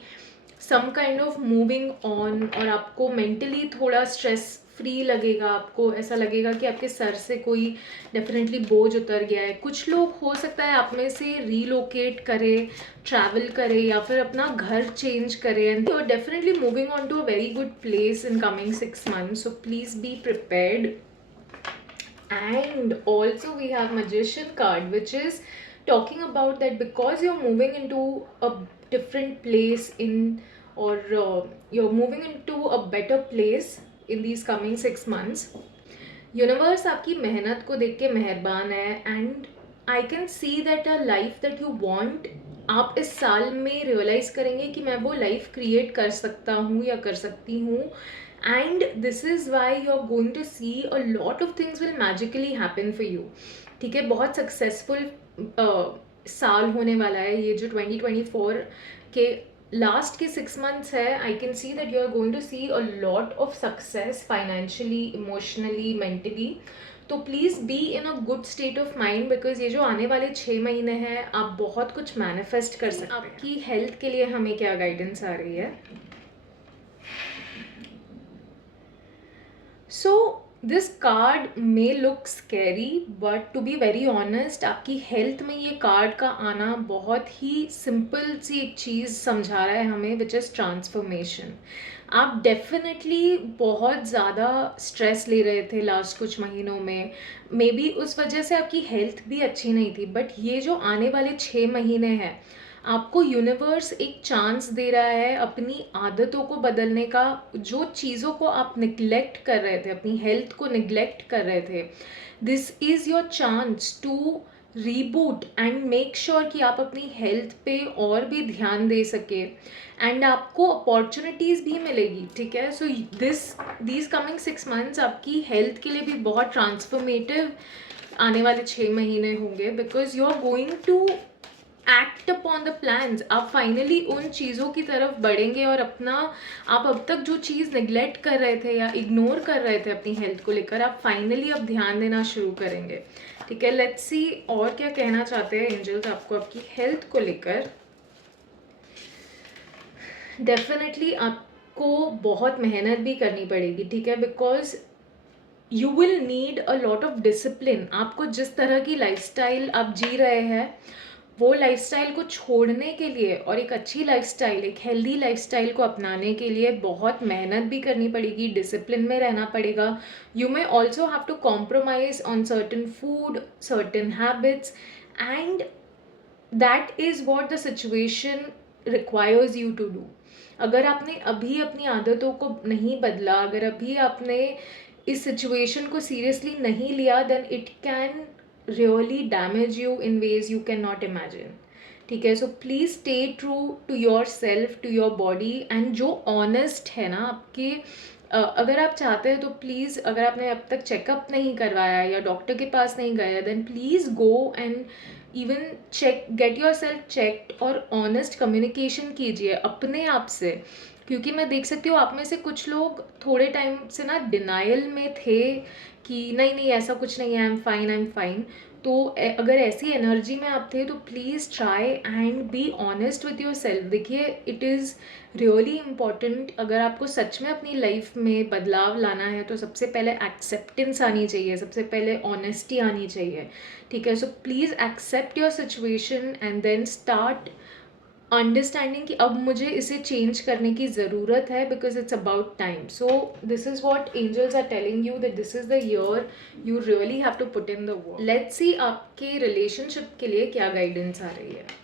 some kind of moving on, और आपको मेंटली थोड़ा स्ट्रेस फ्री लगेगा. आपको ऐसा लगेगा कि आपके सर से कोई डेफिनेटली बोझ उतर गया है. कुछ लोग हो सकता है आप में से रीलोकेट करे, ट्रैवल करे या फिर अपना घर चेंज करे, and you are definitely moving on to a very good place in coming 6 months. So please be prepared. And also we have Magician card, which is talking about that because you're moving into a different place or you're moving into a better place in these coming 6 months. Universe आपकी मेहनत को देख के मेहरबान है and I can see that a life that you want आप इस साल में रियलाइज करेंगे कि मैं वो लाइफ क्रिएट कर सकता हूँ या कर सकती हूँ. And this is why you are going to see a lot of things will magically happen for you. ठीक है, बहुत सक्सेसफुल साल होने वाला है ये जो 2024 के लास्ट के 6 months है. I can see that you are going to see a lot of success financially, emotionally, mentally. तो please be in a good state of mind because ये जो आने वाले 6 महीने हैं आप बहुत कुछ मैनिफेस्ट कर सकते हैं. आपकी हेल्थ के लिए हमें क्या गाइडेंस आ रही है? So this card may look scary but to be very honest आपकी हेल्थ में ये कार्ड का आना बहुत ही सिंपल सी एक चीज़ समझा रहा है हमें, विच इज़ ट्रांसफॉर्मेशन. आप डेफिनेटली बहुत ज़्यादा स्ट्रेस ले रहे थे लास्ट कुछ महीनों में, मे बी उस वजह से आपकी हेल्थ भी अच्छी नहीं थी. बट ये जो आने वाले 6 महीने हैं आपको यूनिवर्स एक चांस दे रहा है अपनी आदतों को बदलने का. जो चीज़ों को आप निगलेक्ट कर रहे थे, अपनी हेल्थ को निगलेक्ट कर रहे थे, this is your chance to reboot and make sure कि आप अपनी हेल्थ पे और भी ध्यान दे सके एंड आपको अपॉर्चुनिटीज़ भी मिलेगी. ठीक है, सो दीज कमिंग 6 months आपकी हेल्थ के लिए भी बहुत ट्रांसफॉर्मेटिव आने वाले 6 महीने होंगे because you are going to act upon the plans, आप फाइनली उन चीज़ों की तरफ बढ़ेंगे और अपना, आप अब तक जो चीज़ नेग्लेक्ट कर रहे थे या इग्नोर कर रहे थे अपनी हेल्थ को लेकर, आप फाइनली अब ध्यान देना शुरू करेंगे। ठीक है, लेट्स सी और क्या कहना चाहते हैं एंजल्स आपको आपकी हेल्थ को लेकर। डेफिनेटली आपको बहुत मेहनत भी करनी पड़ेगी, ठीक है, because you will need a lot of discipline. आपको जिस तरह की लाइफस्टाइल आप जी रहे हैं, वो लाइफस्टाइल को छोड़ने के लिए और एक अच्छी लाइफस्टाइल, एक हेल्दी लाइफस्टाइल को अपनाने के लिए बहुत मेहनत भी करनी पड़ेगी, डिसिप्लिन में रहना पड़ेगा। You may also have to compromise on certain food, certain habits, and that is what the situation requires you to do. अगर आपने अभी अपनी आदतों को नहीं बदला, अगर अभी आपने इस सिचुएशन को सीरियसली नहीं लिया, then it can really damage you in ways you can not imagine. ठीक है, सो please stay true to yourself, to your body, and जो ऑनेस्ट है ना आपके, अगर आप चाहते हैं तो प्लीज़, अगर आपने अब तक चेकअप नहीं करवाया या डॉक्टर के पास नहीं गया, then please go and even check, get yourself checked और ऑनेस्ट कम्युनिकेशन कीजिए अपने आप से। क्योंकि मैं देख सकती हूँ आप में से कुछ लोग थोड़े टाइम से ना डिनाइल में थे कि नहीं नहीं ऐसा कुछ नहीं है, आई एम फाइन। तो अगर ऐसी एनर्जी में आप थे तो please try and be honest with your self. देखिए, इट इज़ रियली इम्पॉर्टेंट। अगर आपको सच में अपनी लाइफ में बदलाव लाना है तो सबसे पहले एक्सेप्टेंस आनी चाहिए, सबसे पहले ऑनेस्टी आनी चाहिए। ठीक है, सो please accept your situation and then start understanding कि अब मुझे इसे चेंज करने की ज़रूरत है, because it's about time. So this is what angels are telling you, that this is the year you really have to put in the work. Let's see आपके relationship के लिए क्या गाइडेंस आ रही है।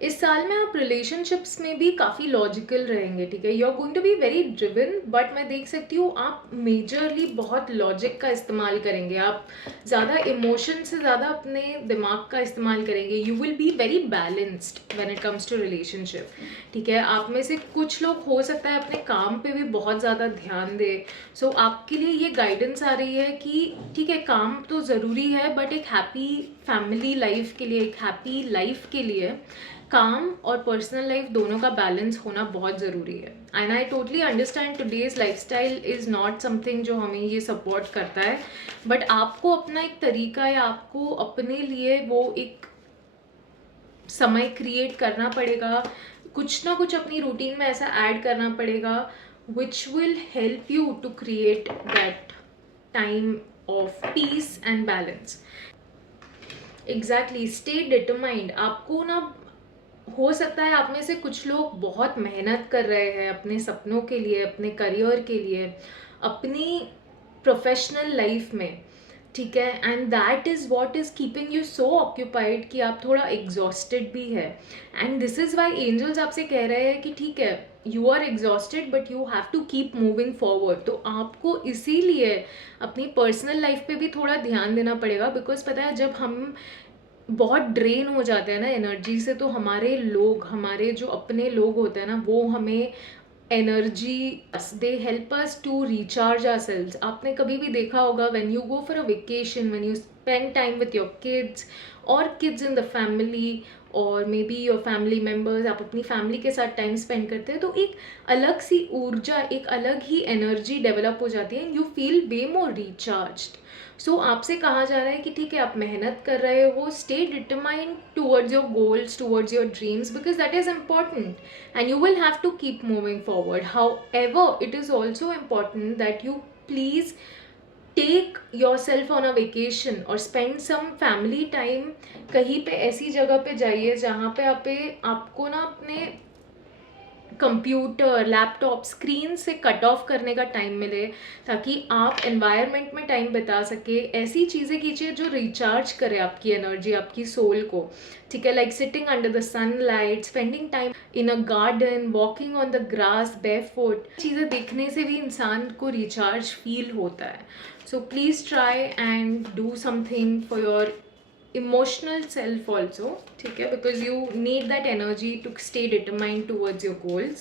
इस साल में आप रिलेशनशिप्स में भी काफ़ी लॉजिकल रहेंगे। ठीक है, you are going to be very driven, but मैं देख सकती हूँ आप मेजरली बहुत लॉजिक का इस्तेमाल करेंगे, आप ज़्यादा इमोशन से ज़्यादा अपने दिमाग का इस्तेमाल करेंगे। You will be very balanced when it comes to relationship. ठीक है, आप में से कुछ लोग हो सकता है अपने काम पे भी बहुत ज़्यादा ध्यान दे। सो आपके लिए ये गाइडेंस आ रही है कि ठीक है, काम तो ज़रूरी है, बट एक हैप्पी फैमिली लाइफ के लिए, एक हैप्पी लाइफ के लिए काम और पर्सनल लाइफ दोनों का बैलेंस होना बहुत ज़रूरी है। And I totally understand today's lifestyle is not something जो हमें ये सपोर्ट करता है, बट आपको अपना एक तरीका या आपको अपने लिए वो एक समय क्रिएट करना पड़ेगा, कुछ ना कुछ अपनी रूटीन में ऐसा ऐड करना पड़ेगा which will help you to create that time of peace and balance. Exactly, stay determined. आपको ना, हो सकता है आप में से कुछ लोग बहुत मेहनत कर रहे हैं अपने सपनों के लिए, अपने करियर के लिए, अपनी प्रोफेशनल लाइफ में। ठीक है, and that is what is keeping you so occupied कि आप थोड़ा एग्जॉस्टेड भी है। And this is why angels आपसे कह रहे हैं कि ठीक है, you are exhausted but you have to keep moving forward. तो आपको इसीलिए अपनी पर्सनल लाइफ पे भी थोड़ा ध्यान देना पड़ेगा, बिकॉज पता है जब हम बहुत ड्रेन हो जाते हैं ना एनर्जी से, तो हमारे लोग, हमारे जो अपने लोग होते हैं ना, वो हमें energy, they help us to recharge ourselves. आपने कभी भी देखा होगा when you go for a vacation, when you spend time with your kids और किड्स इन द फैमिली, और maybe your family members, आप अपनी फैमिली के साथ टाइम स्पेंड करते हैं तो एक अलग सी ऊर्जा, एक अलग ही एनर्जी डेवलप हो जाती है, you feel way more recharged. So आपसे कहा जा रहा है कि ठीक है, आप मेहनत कर रहे हो, stay determined towards your goals, towards your dreams, because that is important and you will have to keep moving forward. However it is also important that you please take yourself on a vacation और spend some family time. कहीं पे ऐसी जगह पे जाइए जहाँ पे आपको ना अपने कंप्यूटर, लैपटॉप, स्क्रीन से कट ऑफ करने का टाइम मिले, ताकि आप एनवायरनमेंट में टाइम बिता सके। ऐसी चीज़ें कीजिए जो रिचार्ज करे आपकी एनर्जी, आपकी सोल को। ठीक है, like sitting under the sunlight, spending time in a garden, walking on the grass barefoot. चीज़ें देखने से भी इंसान को रिचार्ज फील होता है। सो please try and do something for your emotional self also, ठीक है, because you need that energy to stay determined towards your goals.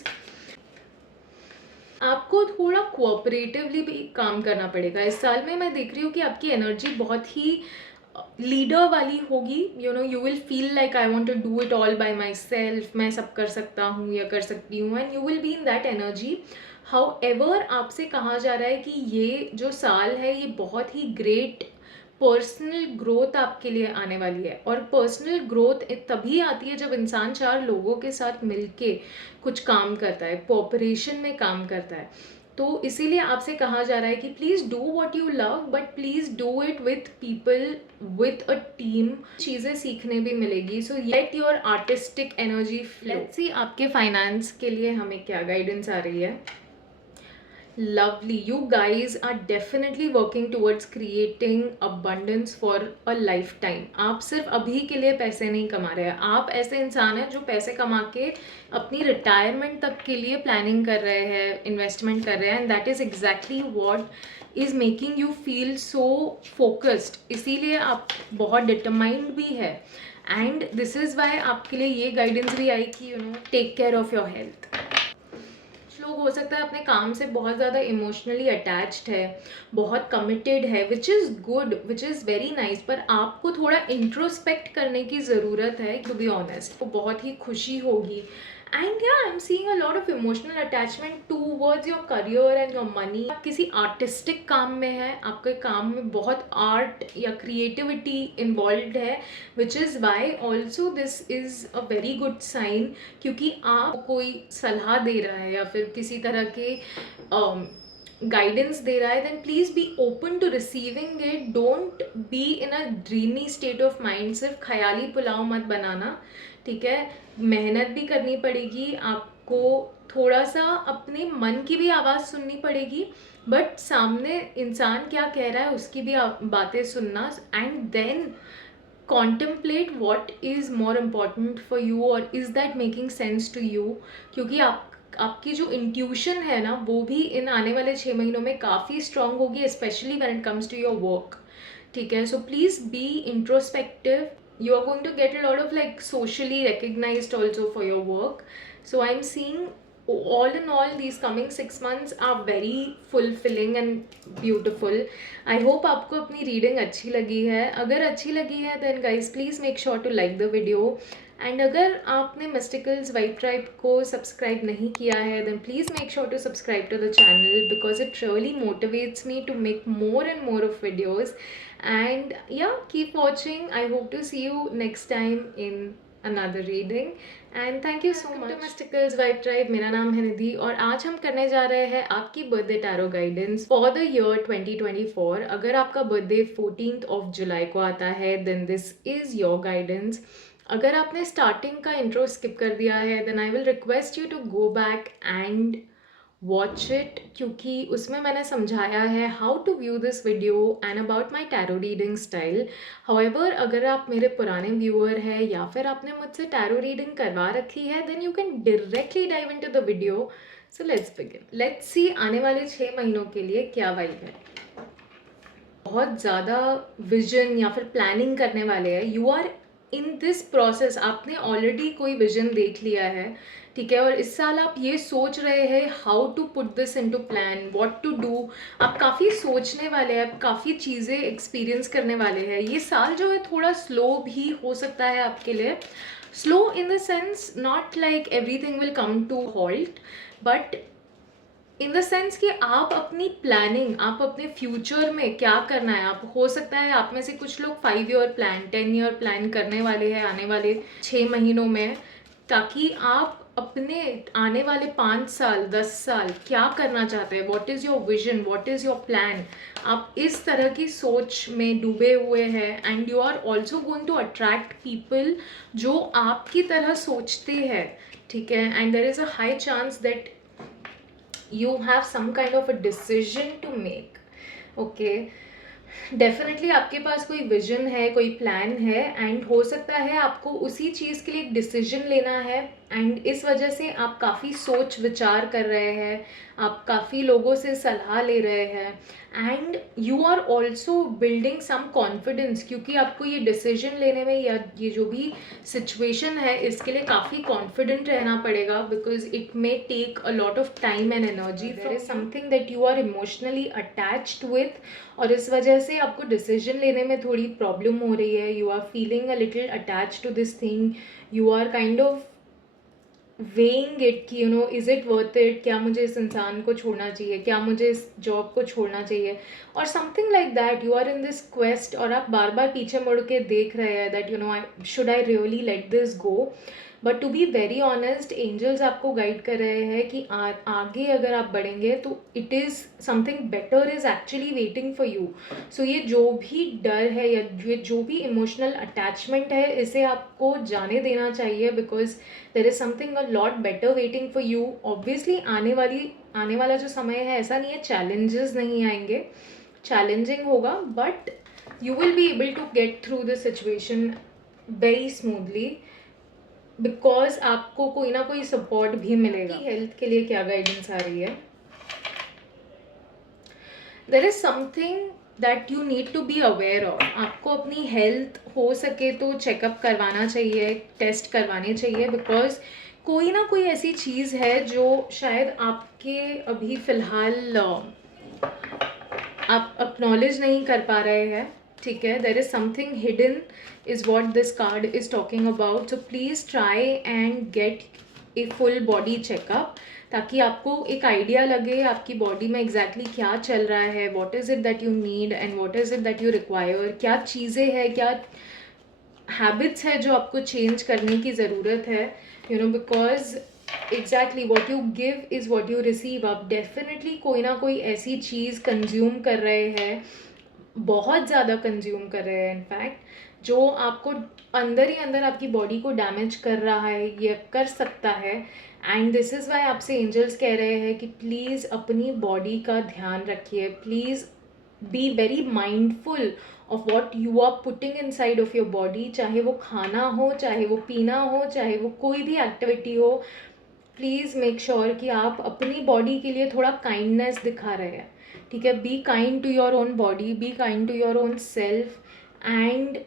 आपको थोड़ा कोऑपरेटिवली भी काम करना पड़ेगा इस साल में। मैं देख रही हूँ कि आपकी एनर्जी बहुत ही लीडर वाली होगी, you will feel like I want to do it all by myself, मैं सब कर सकता हूँ या कर सकती हूँ, and you will be in that energy. However आपसे कहा जा रहा है कि ये जो साल है ये बहुत ही ग्रेट पर्सनल ग्रोथ आपके लिए आने वाली है. और पर्सनल ग्रोथ तभी आती है जब इंसान 4 लोगों के साथ मिलके कुछ काम करता है, कोऑपरेशन में काम करता है. तो इसीलिए आपसे कहा जा रहा है कि please do what you love, but please do it with people, with a team. चीज़ें सीखने भी मिलेगी. So let your artistic energy flow. Let's see आपके फाइनेंस के लिए हमें क्या गाइडेंस आ रही है. Lovely. You guys are definitely working towards creating abundance for a lifetime. आप सिर्फ अभी के लिए पैसे नहीं कमा रहे हैं, आप ऐसे इंसान हैं जो पैसे कमा के अपनी रिटायरमेंट तक के लिए प्लानिंग कर रहे हैं, इन्वेस्टमेंट कर रहे हैं, and that is exactly what is making you feel so focused. इसीलिए आप बहुत डिटरमाइंड भी है. एंड दिस इज़ वाई आपके लिए ये गाइडेंस भी आई कि take care of your health. लोग हो सकता है अपने काम से बहुत ज़्यादा इमोशनली अटैच्ड है, बहुत कमिटेड है, which is good, which is very nice, पर आपको थोड़ा इंट्रोस्पेक्ट करने की ज़रूरत है. टू बी ऑनेस्ट, तो बहुत ही खुशी होगी. एंड या आई am seeing a lot of emotional attachment towards your career and your money. आप किसी आर्टिस्टिक काम में है, आपके काम में बहुत आर्ट या क्रिएटिविटी इन्वॉल्व है, which is why also this is a very good sign. क्योंकि आप कोई सलाह दे रहा है या फिर किसी तरह के गाइडेंस दे रहा है, then please be open to receiving it. Don't be in a dreamy state of mind. सिर्फ ख्याली पुलाव मत बनाना, ठीक है. मेहनत भी करनी पड़ेगी आपको, थोड़ा सा अपने मन की भी आवाज़ सुननी पड़ेगी, बट सामने इंसान क्या कह रहा है उसकी भी बातें सुनना. And then contemplate what is more important for you, और is that making sense to you. क्योंकि आपकी जो इंट्यूशन है ना, वो भी इन आने वाले 6 महीनों में काफ़ी स्ट्रांग होगी, specially when it comes to your work, ठीक है. सो please be introspective. You are going to get a lot of like socially recognized also for your work. So I'm seeing all in all these coming 6 months are very fulfilling and beautiful. I hope आपको अपनी reading अच्छी लगी है. अगर अच्छी लगी है then guys please make sure to like the video. And अगर आपने मिस्टिकल्स वाइब ट्राइब को सब्सक्राइब नहीं किया है then please make sure to subscribe to the channel because it really motivates me to make more and more of videos. And yeah, keep watching. I hope to see you next time in another reading. And thank you so much to Mysticals Vibe Tribe. मेरा नाम है निधि और आज हम करने जा रहे हैं आपकी birthday tarot guidance for the year 2024. अगर आपका बर्थडे 14th of July को आता है then this is your guidance. अगर आपने स्टार्टिंग का इंट्रो स्किप कर दिया है then I will request you to go back and watch it, क्योंकि उसमें मैंने समझाया है how to view this video and about my tarot reading style. However अगर आप मेरे पुराने व्यूअर हैं या फिर आपने मुझसे टैरो रीडिंग करवा रखी है then you can directly dive into the video. So let's begin. Let's see आने वाले 6 महीनों के लिए क्या वाइब है. बहुत ज़्यादा विजन या फिर प्लानिंग करने वाले हैं. You are in this process. आपने ऑलरेडी कोई विजन देख लिया है, ठीक है, और इस साल आप ये सोच रहे हैं how to put this into plan, what to do. आप काफ़ी सोचने वाले हैं, आप काफ़ी चीज़ें एक्सपीरियंस करने वाले हैं. ये साल जो है थोड़ा स्लो भी हो सकता है आपके लिए. Slow in the sense not like everything will come to halt, but in the sense कि आप अपनी प्लानिंग, आप अपने फ्यूचर में क्या करना है, आप हो सकता है आप में से कुछ लोग 5 ईयर प्लान, 10 ईयर प्लान करने वाले हैं आने वाले 6 महीनों में, ताकि आप अपने आने वाले 5 साल 10 साल क्या करना चाहते हैं, what is your vision, what is your plan. आप इस तरह की सोच में डूबे हुए हैं and you are also going to attract people जो आपकी तरह सोचते हैं, ठीक है. And there is a high chance that you have some kind of a decision to make. okay, definitely आपके पास कोई विजन है, कोई प्लान है एंड हो सकता है आपको उसी चीज़ के लिए एक डिसीजन लेना है. एंड इस वजह से आप काफ़ी सोच विचार कर रहे हैं, आप काफ़ी लोगों से सलाह ले रहे हैं, and you are also building some confidence, क्योंकि आपको ये डिसीजन लेने में या ये जो भी सिचुएशन है इसके लिए काफ़ी कॉन्फिडेंट रहना पड़ेगा, because it may take a lot of time and energy. There is something that you are emotionally attached with, और इस वजह से आपको डिसीजन लेने में थोड़ी प्रॉब्लम हो रही है। You are feeling a little attach to this thing, you are kind of weighing it कि you know is it worth it, क्या मुझे इस इंसान को छोड़ना चाहिए, क्या मुझे इस जॉब को छोड़ना चाहिए, और something like that. You are in this quest, और आप बार बार पीछे मुड़ के देख रहे हैं that you know I really let this go. But to be very honest, angels आपको गाइड कर रहे हैं कि आगे अगर आप बढ़ेंगे तो it is something better is actually waiting for you. So ये जो भी डर है या ये जो भी इमोशनल अटैचमेंट है, इसे आपको जाने देना चाहिए, because there is something a lot better waiting for you. Obviously आने वाला जो समय है, ऐसा नहीं है चैलेंजेस नहीं आएंगे, चैलेंजिंग होगा, but you will be able to get through the situation very smoothly, because आपको कोई ना कोई सपोर्ट भी मिलेगा। हेल्थ के लिए क्या गाइडेंस आ रही है? There is something that you need to be aware of. आपको अपनी हेल्थ हो सके तो चेकअप करवाना चाहिए, टेस्ट करवाने चाहिए, बिकॉज कोई ना कोई ऐसी चीज़ है जो शायद आपके अभी फ़िलहाल आप अक्नॉलेज नहीं कर पा रहे हैं। ठीक है, there is something hidden is what this card is talking about. So please try and gate a full body checkup, ताकि आपको एक आइडिया लगे आपकी बॉडी में एग्जैक्टली क्या चल रहा है, what is it that you need and what is it that you require, क्या चीज़ें हैं, क्या हैबिट्स है जो आपको चेंज करने की ज़रूरत है, you know, because exactly what you give is what you receive. आप डेफिनेटली कोई ना कोई ऐसी चीज़ कंज्यूम कर रहे हैं, बहुत ज़्यादा कंज्यूम कर रहे हैं इनफैक्ट, जो आपको अंदर ही अंदर आपकी बॉडी को डैमेज कर रहा है, ये कर सकता है। एंड दिस इज़ वाई आपसे एंजल्स कह रहे हैं कि प्लीज़ अपनी बॉडी का ध्यान रखिए, please be very mindful of what you are putting inside of your body, चाहे वो खाना हो, चाहे वो पीना हो, चाहे वो कोई भी एक्टिविटी हो। प्लीज़ मेक श्योर कि आप अपनी बॉडी के लिए थोड़ा काइंडनेस दिखा रहे हैं। ठीक है, be kind to your own body, be kind to your own self, and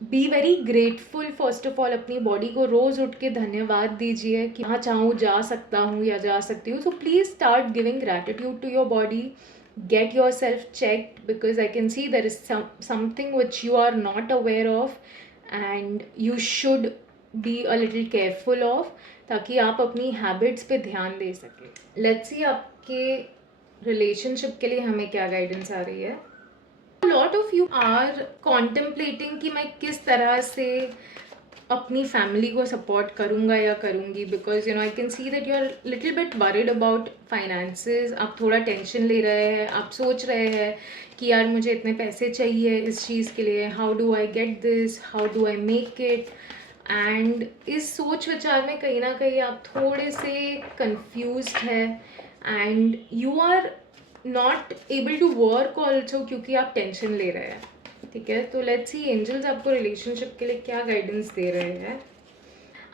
be very grateful. First of all अपनी बॉडी को रोज़ उठ के धन्यवाद दीजिए कि हाँ चाहूँ जा सकता हूँ या जा सकती हूँ। So please start giving gratitude to your body, get yourself checked, because I can see there is something which you are not aware of and you should be a little careful of, ताकि आप अपनी habits पे ध्यान दे सकें। Let's see आपके relationship के लिए हमें क्या गाइडेंस आ रही है। Lot of you are contemplating कि मैं किस तरह से अपनी फैमिली को सपोर्ट करूँगा या करूँगी, because you know I can see that you are little bit worried about finances. आप थोड़ा टेंशन ले रहे हैं, आप सोच रहे हैं कि यार मुझे इतने पैसे चाहिए इस चीज़ के लिए, how do I get this, how do I make it. And इस सोच विचार में कहीं ना कहीं आप थोड़े से कंफ्यूज्ड है, and you are not able to work also, क्योंकि आप टेंशन ले रहे हैं। ठीक है, तो लेट्स सी एंजल्स आपको रिलेशनशिप के लिए क्या गाइडेंस दे रहे हैं।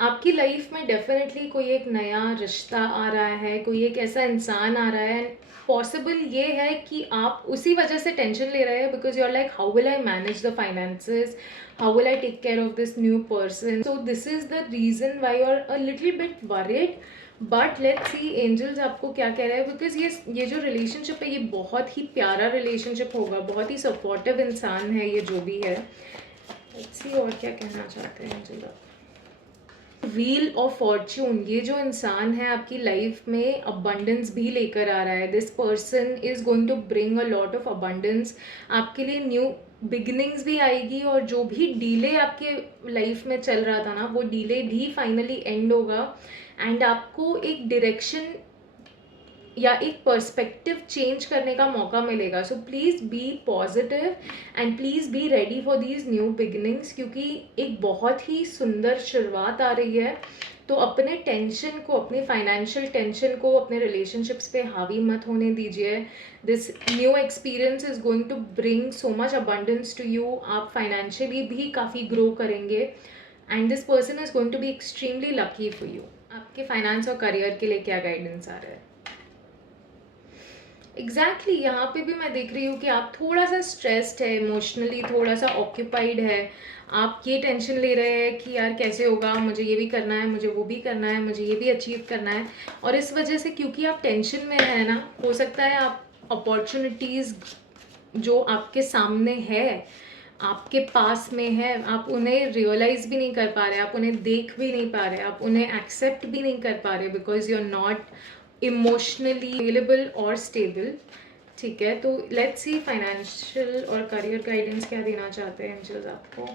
आपकी लाइफ में डेफिनेटली कोई एक नया रिश्ता आ रहा है, कोई एक ऐसा इंसान आ रहा है। पॉसिबल ये है कि आप उसी वजह से टेंशन ले रहे हैं, because you are like how will I manage the finances, how will I take care of this new person. So this is the reason why you are a little bit worried. But let's see angels आपको क्या कह रहे हैं, because ये जो relationship है ये बहुत ही प्यारा रिलेशनशिप होगा, बहुत ही सपोर्टिव इंसान है ये जो भी है। लेट्स सी और क्या कहना चाहते हैं एंजल आप। व्हील ऑफ फॉर्च्यून, ये जो इंसान है आपकी लाइफ में अबंडेंस भी लेकर आ रहा है। This person is going to bring a lot of abundance, आपके लिए न्यू बिगिनिंग्स भी आएगी, और जो भी डीले आपके लाइफ में चल रहा था ना, वो डीले भी फाइनली एंड होगा, एंड आपको एक डायरेक्शन या एक पर्सपेक्टिव चेंज करने का मौका मिलेगा। सो please be positive and please be ready for these new beginnings, क्योंकि एक बहुत ही सुंदर शुरुआत आ रही है। तो अपने टेंशन को, अपने फाइनेंशियल टेंशन को अपने रिलेशनशिप्स पे हावी मत होने दीजिए। This new experience is going to bring so much abundance to you. आप फाइनेंशियली भी काफ़ी ग्रो करेंगे, and this person is going to be extremely lucky for you. आपके फाइनेंस और करियर के लिए क्या गाइडेंस आ रहा है? एग्जैक्टली यहाँ पे भी मैं देख रही हूँ कि आप थोड़ा सा स्ट्रेस्ड है, इमोशनली थोड़ा सा ऑक्यूपाइड है। आप ये टेंशन ले रहे हैं कि यार कैसे होगा, मुझे ये भी करना है, मुझे वो भी करना है, मुझे ये भी अचीव करना है। और इस वजह से क्योंकि आप टेंशन में है ना, हो सकता है आप अपॉर्चुनिटीज़ जो आपके सामने है, आपके पास में है, आप उन्हें रियलाइज़ भी नहीं कर पा रहे, आप उन्हें देख भी नहीं पा रहे, आप उन्हें एक्सेप्ट भी नहीं कर पा रहे, because you are not emotionally available और स्टेबल। ठीक है, तो लेट्स सी फाइनेंशियल और करियर गाइडेंस क्या देना चाहते हैं एंजल्स आपको।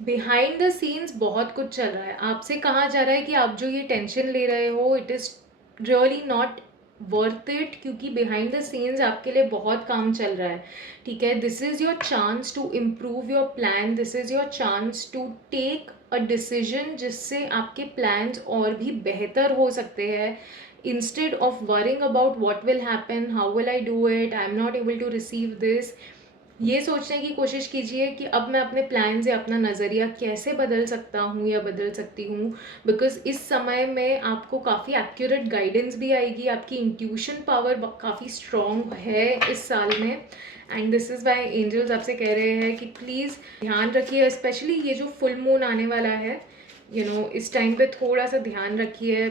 बिहाइंड द सीन्स बहुत कुछ चल रहा है, आपसे कहा जा रहा है कि आप जो ये टेंशन ले रहे हो, it is really not worth it, क्योंकि बिहाइंड द सीन्स आपके लिए बहुत काम चल रहा है। ठीक है, this is your chance to improve your plan, this is your chance to take a decision जिससे आपके प्लान्स और भी बेहतर हो सकते हैं। Instead of worrying about what will happen, how will I do it, I am not able to receive this, ये सोचने की कोशिश कीजिए कि अब मैं अपने प्लान से अपना नज़रिया कैसे बदल सकता हूँ या बदल सकती हूँ। बिकॉज इस समय में आपको काफ़ी एक्यूरेट गाइडेंस भी आएगी, आपकी इंट्यूशन पावर काफ़ी स्ट्रॉन्ग है इस साल में। And this is why angels आपसे कह रहे हैं कि प्लीज़ ध्यान रखिए, स्पेशली ये जो फुल मून आने वाला है, इस टाइम पे थोड़ा सा ध्यान रखिए।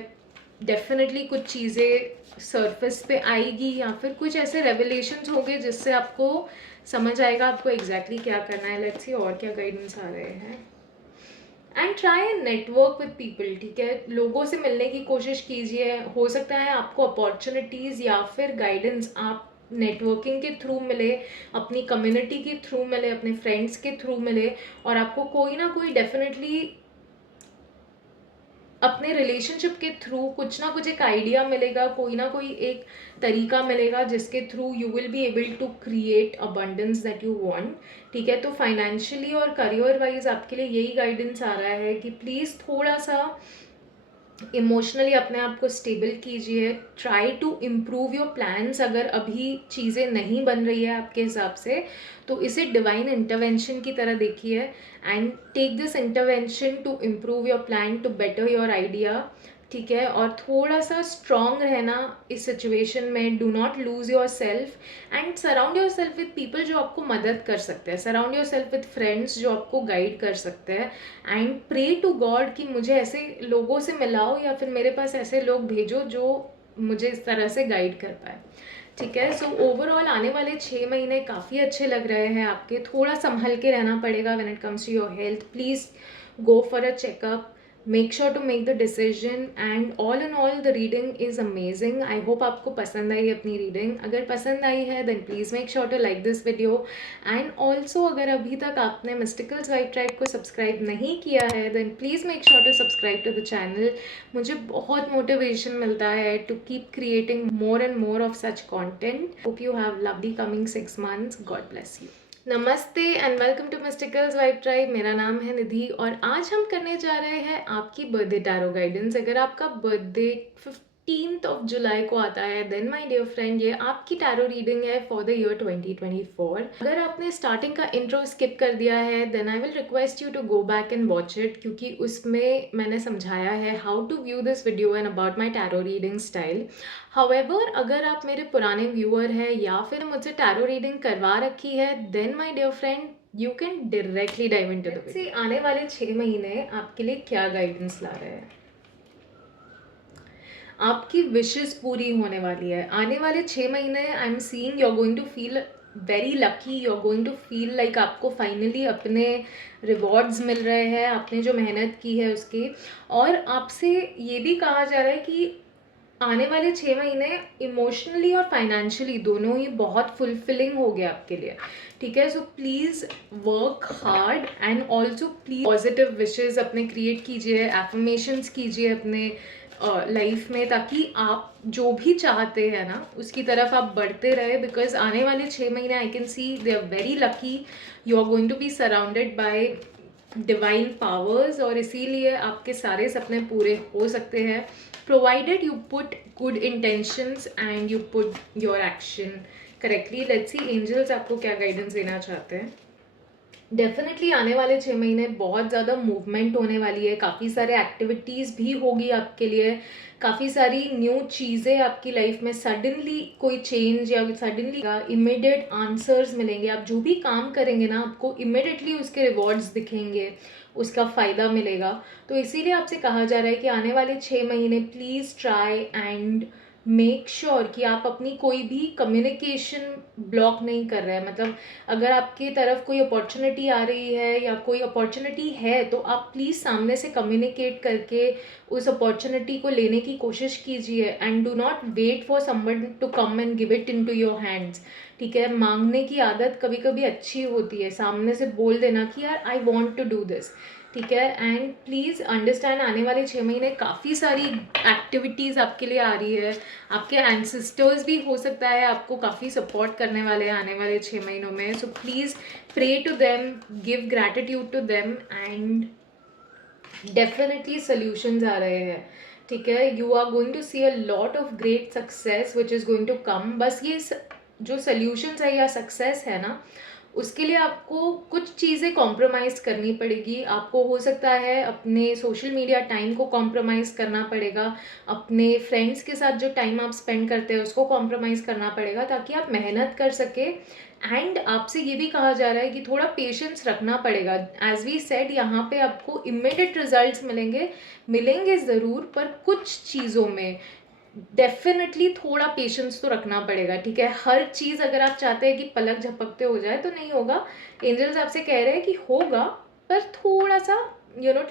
डेफिनेटली कुछ चीज़ें सरफेस पे आएगी या फिर कुछ ऐसे रेवलेशंस होंगे जिससे आपको समझ आएगा आपको एग्जैक्टली क्या करना है। लेट्स सी और क्या गाइडेंस आ रहे हैं। And try and network with people, ठीक है, लोगों से मिलने की कोशिश कीजिए। हो सकता है आपको अपॉर्चुनिटीज़ या फिर गाइडेंस आप नेटवर्किंग के थ्रू मिले, अपनी कम्युनिटी के थ्रू मिले, अपने फ्रेंड्स के थ्रू मिले, और आपको कोई ना कोई डेफिनेटली अपने रिलेशनशिप के थ्रू कुछ ना कुछ एक आइडिया मिलेगा, कोई ना कोई एक तरीका मिलेगा जिसके through you will be able to create abundance that you want. ठीक है, तो फाइनेंशियली और करियर वाइज आपके लिए यही गाइडेंस आ रहा है कि प्लीज़ थोड़ा सा इमोशनली अपने आप को स्टेबल कीजिए। Try to improve your plans. अगर अभी चीज़ें नहीं बन रही है आपके हिसाब से, तो इसे डिवाइन इंटरवेंशन की तरह देखिए and take this intervention to improve your plan, to better your idea. ठीक है, और थोड़ा सा स्ट्रॉन्ग रहना इस सिचुएशन में। Do not lose your self and surround your self with people जो आपको मदद कर सकते हैं। Surround your self with friends जो आपको गाइड कर सकते हैं। एंड प्रे टू गॉड कि मुझे ऐसे लोगों से मिलाओ या फिर मेरे पास ऐसे लोग भेजो जो मुझे इस तरह से गाइड कर पाए। ठीक है, सो ओवरऑल आने वाले 6 महीने काफ़ी अच्छे लग रहे हैं आपके। थोड़ा संभल के रहना पड़ेगा when it comes to your health. Please go for a checkup, make sure to make the decision, and all in all the reading is amazing. I hope आपको पसंद आई अपनी रीडिंग। अगर पसंद आई है then please make sure to like this video. And also अगर अभी तक आपने मिस्टिकल्स वाइब ट्राइब को सब्सक्राइब नहीं किया है then please make sure to subscribe to the channel. मुझे बहुत मोटिवेशन मिलता है to keep creating more and more of such content. Hope you have lovely coming 6 months. God bless you. नमस्ते and welcome to Mysticals Vibe Tribe. मेरा नाम है निधि और आज हम करने जा रहे हैं आपकी बर्थडे टैरो गाइडेंस। अगर आपका बर्थडे 15th of July को आता है देन माय डियर फ्रेंड ये आपकी टैरो रीडिंग है फॉर द ईयर 2024। अगर आपने स्टार्टिंग का इंट्रो स्किप कर दिया है then I will request you to go back and watch it, क्योंकि उसमें मैंने समझाया है how to view this video and about my tarot reading style. However अगर आप मेरे पुराने व्यूअर हैं या फिर मुझसे टैरो रीडिंग करवा रखी है then my dear friend you can directly dive into the video. आने वाले 6 महीने आपके लिए क्या गाइडेंस ला रहे हैं। आपकी विशेस पूरी होने वाली है आने वाले 6 महीने। I am seeing you are going to feel very lucky, you are going to feel like आपको फाइनली अपने रिवॉर्ड्स मिल रहे हैं आपने जो मेहनत की है उसके। और आपसे ये भी कहा जा रहा है कि आने वाले 6 महीने इमोशनली और फाइनेंशियली दोनों ही बहुत फुलफिलिंग हो गया आपके लिए। ठीक है, so please work hard and also please positive wishes अपने क्रिएट कीजिए, एफर्मेशंस कीजिए अपने लाइफ में, ताकि आप जो भी चाहते हैं ना उसकी तरफ आप बढ़ते रहे। बिकॉज आने वाले 6 महीने I can see they are very lucky, you are going to be surrounded by divine powers और इसीलिए आपके सारे सपने पूरे हो सकते हैं provided you put good intentions and you put your action correctly. Let's see angels आपको क्या गाइडेंस देना चाहते हैं। डेफिनेटली आने वाले 6 महीने बहुत ज़्यादा मूवमेंट होने वाली है, काफ़ी सारे एक्टिविटीज़ भी होगी आपके लिए, काफ़ी सारी न्यू चीज़ें आपकी लाइफ में सडनली कोई चेंज या सडनली इमिडिएट आंसर्स मिलेंगे। आप जो भी काम करेंगे ना, आपको इमिडिएटली उसके रिवॉर्ड्स दिखेंगे, उसका फ़ायदा मिलेगा। तो इसीलिए आपसे कहा जा रहा है कि आने वाले 6 महीने please try and make sure कि आप अपनी कोई भी कम्युनिकेशन ब्लॉक नहीं कर रहे हैं। मतलब अगर आपकी तरफ कोई अपॉर्चुनिटी आ रही है या कोई अपॉर्चुनिटी है, तो आप प्लीज़ सामने से कम्युनिकेट करके उस अपॉर्चुनिटी को लेने की कोशिश कीजिए and do not wait for someone to come and give it into your hands. ठीक है, मांगने की आदत कभी कभी अच्छी होती है, सामने से बोल देना कि यार I want to do this. ठीक है, एंड प्लीज़ अंडरस्टैंड आने वाले 6 महीने काफ़ी सारी एक्टिविटीज़ आपके लिए आ रही है। आपके एंसेस्टर्स भी हो सकता है आपको काफ़ी सपोर्ट करने वाले हैं आने वाले 6 महीनों में। So please pray to them, give gratitude to them and definitely solutions आ रहे हैं। ठीक है, you are going to see a lot of great success which is going to come. बस ये जो सॉल्यूशंस है या सक्सेस है ना, उसके लिए आपको कुछ चीज़ें कॉम्प्रोमाइज़ करनी पड़ेगी। आपको हो सकता है अपने सोशल मीडिया टाइम को कॉम्प्रोमाइज़ करना पड़ेगा, अपने फ्रेंड्स के साथ जो टाइम आप स्पेंड करते हैं उसको कॉम्प्रोमाइज़ करना पड़ेगा, ताकि आप मेहनत कर सके। एंड आपसे ये भी कहा जा रहा है कि थोड़ा पेशेंस रखना पड़ेगा। एज वी सेड, यहाँ पे आपको इमीडिएट रिजल्ट्स मिलेंगे ज़रूर, पर कुछ चीज़ों में डेफिनेटली थोड़ा पेशेंस तो रखना पड़ेगा। ठीक है, हर चीज़ अगर आप चाहते हैं कि पलक झपकते हो जाए तो नहीं होगा। एंजल्स आपसे कह रहे हैं कि होगा, पर थोड़ा सा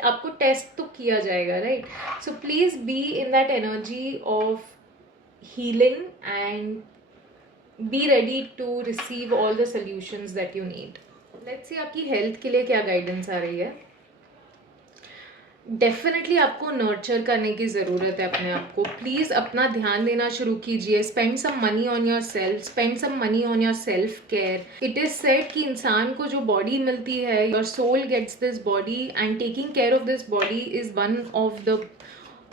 आपको टेस्ट तो किया जाएगा, right? So please be in that energy of healing and be ready to receive all the solutions that you need. Let's see आपकी हेल्थ के लिए क्या गाइडेंस आ रही है। डेफिनेटली आपको नर्चर करने की ज़रूरत है अपने आप को। प्लीज़ अपना ध्यान देना शुरू कीजिए। Spend some money on yourself, spend some money on yourself care. It is said कि इंसान को जो बॉडी मिलती है, your soul gets this body and taking care of this body is one of the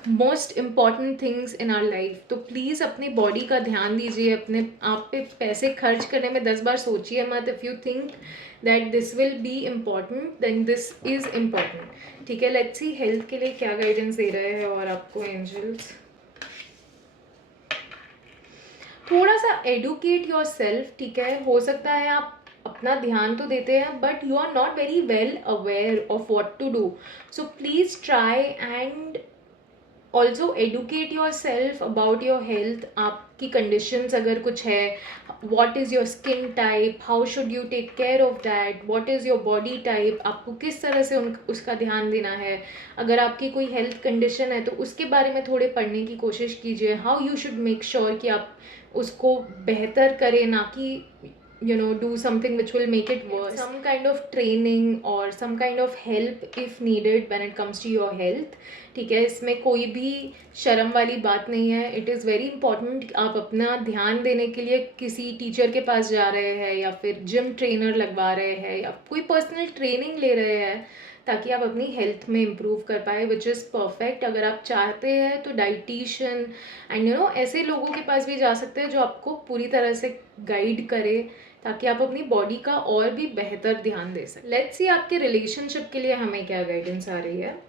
most important things in our life. तो please अपनी body का ध्यान दीजिए। अपने आप पे पैसे खर्च करने में 10 बार सोचिए मत। If you think that this will be important than this is important. ठीक है, लेट्स सी हेल्थ के लिए क्या गाइडेंस दे रहे हैं और आपको एंजल्स। थोड़ा सा एडुकेट योर सेल्फ। ठीक है, हो सकता है आप अपना ध्यान तो देते हैं but you are not very well aware of what to do. So please try and also educate yourself about your health. आपकी कंडीशंस अगर कुछ है, what is your skin type, how should you take care of that, what is your body type, आपको किस तरह से उसका ध्यान देना है। अगर आपकी कोई हेल्थ कंडीशन है तो उसके बारे में थोड़े पढ़ने की कोशिश कीजिए। How you should make sure कि आप उसको बेहतर करें, ना कि do something which will make it worse. Some kind of training or some kind of help if needed when it comes to your health. ठीक है, इसमें कोई भी शर्म वाली बात नहीं है। इट इज़ वेरी इंपॉर्टेंट आप अपना ध्यान देने के लिए किसी टीचर के पास जा रहे हैं या फिर जिम ट्रेनर लगवा रहे हैं या कोई पर्सनल ट्रेनिंग ले रहे हैं, ताकि आप अपनी हेल्थ में इम्प्रूव कर पाए, विच इज़ परफेक्ट। अगर आप चाहते हैं तो डाइटिशियन एंड ऐसे लोगों के पास भी जा सकते हैं जो आपको पूरी तरह से गाइड करे, ताकि आप अपनी बॉडी का और भी बेहतर ध्यान दे सकें। लेट्स सी आपके रिलेशनशिप के लिए हमें क्या गाइडेंस आ रही है।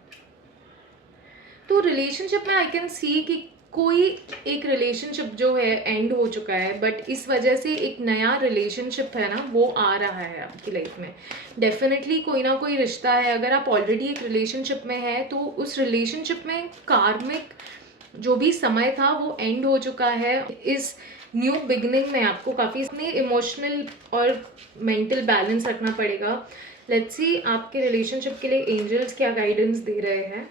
तो रिलेशनशिप में आई कैन सी कि कोई एक रिलेशनशिप जो है एंड हो चुका है, बट इस वजह से एक नया रिलेशनशिप है ना, वो आ रहा है आपकी लाइफ में। डेफिनेटली कोई ना कोई रिश्ता है। अगर आप ऑलरेडी एक रिलेशनशिप में है तो उस रिलेशनशिप में कार्मिक जो भी समय था वो एंड हो चुका है। इस न्यू बिगनिंग में आपको काफ़ी अपने इमोशनल और मेंटल बैलेंस रखना पड़ेगा। लेट्स सी आपके रिलेशनशिप के लिए एंजल्स क्या गाइडेंस दे रहे हैं।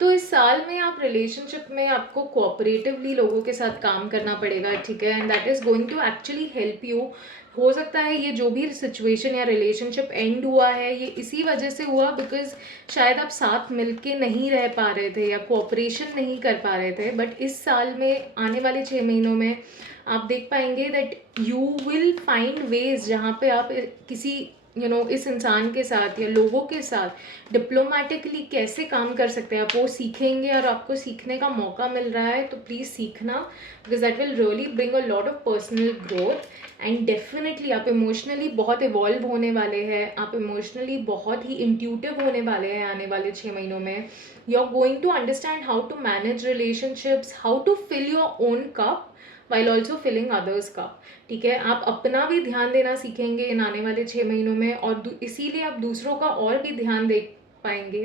तो इस साल में आप रिलेशनशिप में आपको कोऑपरेटिवली लोगों के साथ काम करना पड़ेगा। ठीक है, and that is going to actually help you. हो सकता है ये जो भी सिचुएशन या रिलेशनशिप एंड हुआ है ये इसी वजह से हुआ बिकॉज शायद आप साथ मिलके नहीं रह पा रहे थे या कोऑपरेशन नहीं कर पा रहे थे। बट इस साल में आने वाले 6 महीनों में आप देख पाएंगे that you will find ways जहाँ पे आप किसी इस इंसान के साथ या लोगों के साथ डिप्लोमेटिकली कैसे काम कर सकते हैं आप, वो सीखेंगे और आपको सीखने का मौका मिल रहा है तो प्लीज़ सीखना, because that will really bring a lot of personal growth. And definitely आप इमोशनली बहुत इवॉल्व होने वाले हैं, आप इमोशनली बहुत ही इंट्यूटिव होने वाले हैं आने वाले 6 महीनों में। You are going to understand how to manage relationships, how to fill your own cup while also filling others का। ठीक है, आप अपना भी ध्यान देना सीखेंगे इन आने वाले 6 महीनों में, और इसीलिए आप दूसरों का और भी ध्यान दे पाएंगे।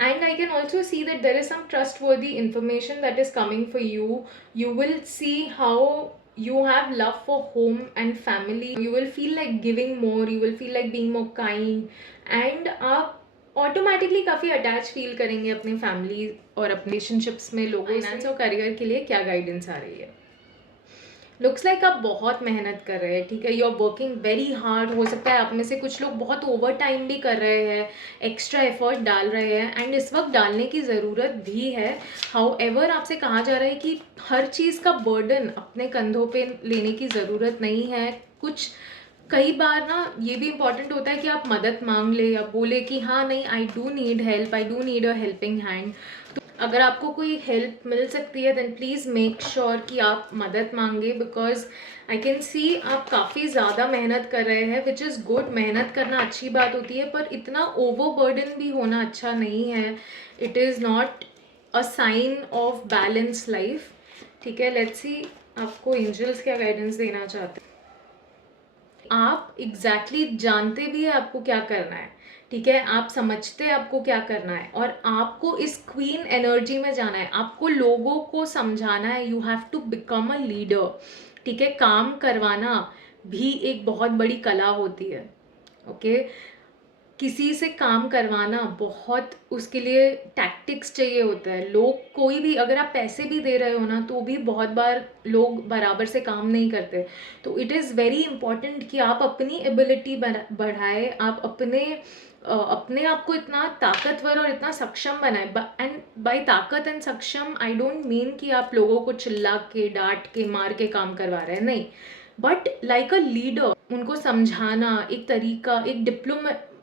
And I can also see that there is some trustworthy information that is coming for you. You will see how you have love for home and family, you will feel like giving more, you will feel like being more kind, and आप automatically काफ़ी attach feel करेंगे अपनी family और अपने relationships में लोगों। Finance और career के लिए क्या गाइडेंस आ रही है? लुक्स लाइक आप बहुत मेहनत कर रहे हैं, ठीक है, you are working very hard. हो सकता है आप में से कुछ लोग बहुत ओवर टाइम भी कर रहे हैं, एक्स्ट्रा एफर्ट डाल रहे हैं, एंड इस वक्त डालने की ज़रूरत भी है। हाउएवर आपसे कहा जा रहा है कि हर चीज़ का बर्डन अपने कंधों पे लेने की ज़रूरत नहीं है। कई बार ना ये भी इम्पॉर्टेंट होता है कि आप मदद मांग ले या बोले कि हाँ नहीं, I do need help, I do need a helping hand. अगर आपको कोई हेल्प मिल सकती है देन प्लीज़ मेक श्योर कि आप मदद मांगे, बिकॉज आई कैन सी आप काफ़ी ज़्यादा मेहनत कर रहे हैं, विच इज़ गुड। मेहनत करना अच्छी बात होती है, पर इतना ओवर बर्डन भी होना अच्छा नहीं है। It is not a sign of balance life. ठीक है, लेट्स सी आपको एंजल्स क्या गाइडेंस देना चाहते हैं। आप एग्जैक्टली जानते भी है आपको क्या करना है, ठीक है, आप समझते हैं आपको क्या करना है, और आपको इस क्वीन एनर्जी में जाना है, आपको लोगों को समझाना है। You have to become a leader. ठीक है, काम करवाना भी एक बहुत बड़ी कला होती है। ओके, किसी से काम करवाना बहुत, उसके लिए टैक्टिक्स चाहिए होता है। लोग कोई भी, अगर आप पैसे भी दे रहे हो ना तो भी बहुत बार लोग बराबर से काम नहीं करते। तो इट इज़ वेरी इंपॉर्टेंट कि आप अपनी एबिलिटी बढ़ाए, आप अपने आप को इतना ताकतवर और इतना सक्षम बनाए। एंड बाय ताकत एंड सक्षम आई डोंट मीन कि आप लोगों को चिल्ला के, डांट के, मार के काम करवा रहे हैं, नहीं, बट लाइक अ लीडर उनको समझाना, एक तरीका, एक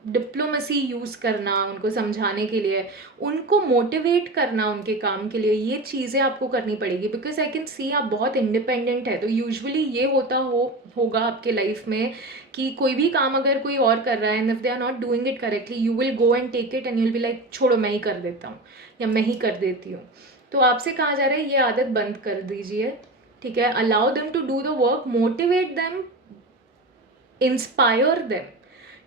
डिप्लोमेसी यूज़ करना उनको समझाने के लिए, उनको मोटिवेट करना उनके काम के लिए, ये चीज़ें आपको करनी पड़ेगी। बिकॉज आई कैन सी आप बहुत इंडिपेंडेंट है, तो यूजुअली ये होगा आपके लाइफ में कि कोई भी काम अगर कोई और कर रहा है and if they are not doing it correctly, you will go and take it and you will be like छोड़ो मैं ही कर देता हूँ या मैं ही कर देती हूँ। तो आपसे कहा जा रहा है ये आदत बंद कर दीजिए। ठीक है, allow them to do the work, motivate them, inspire them.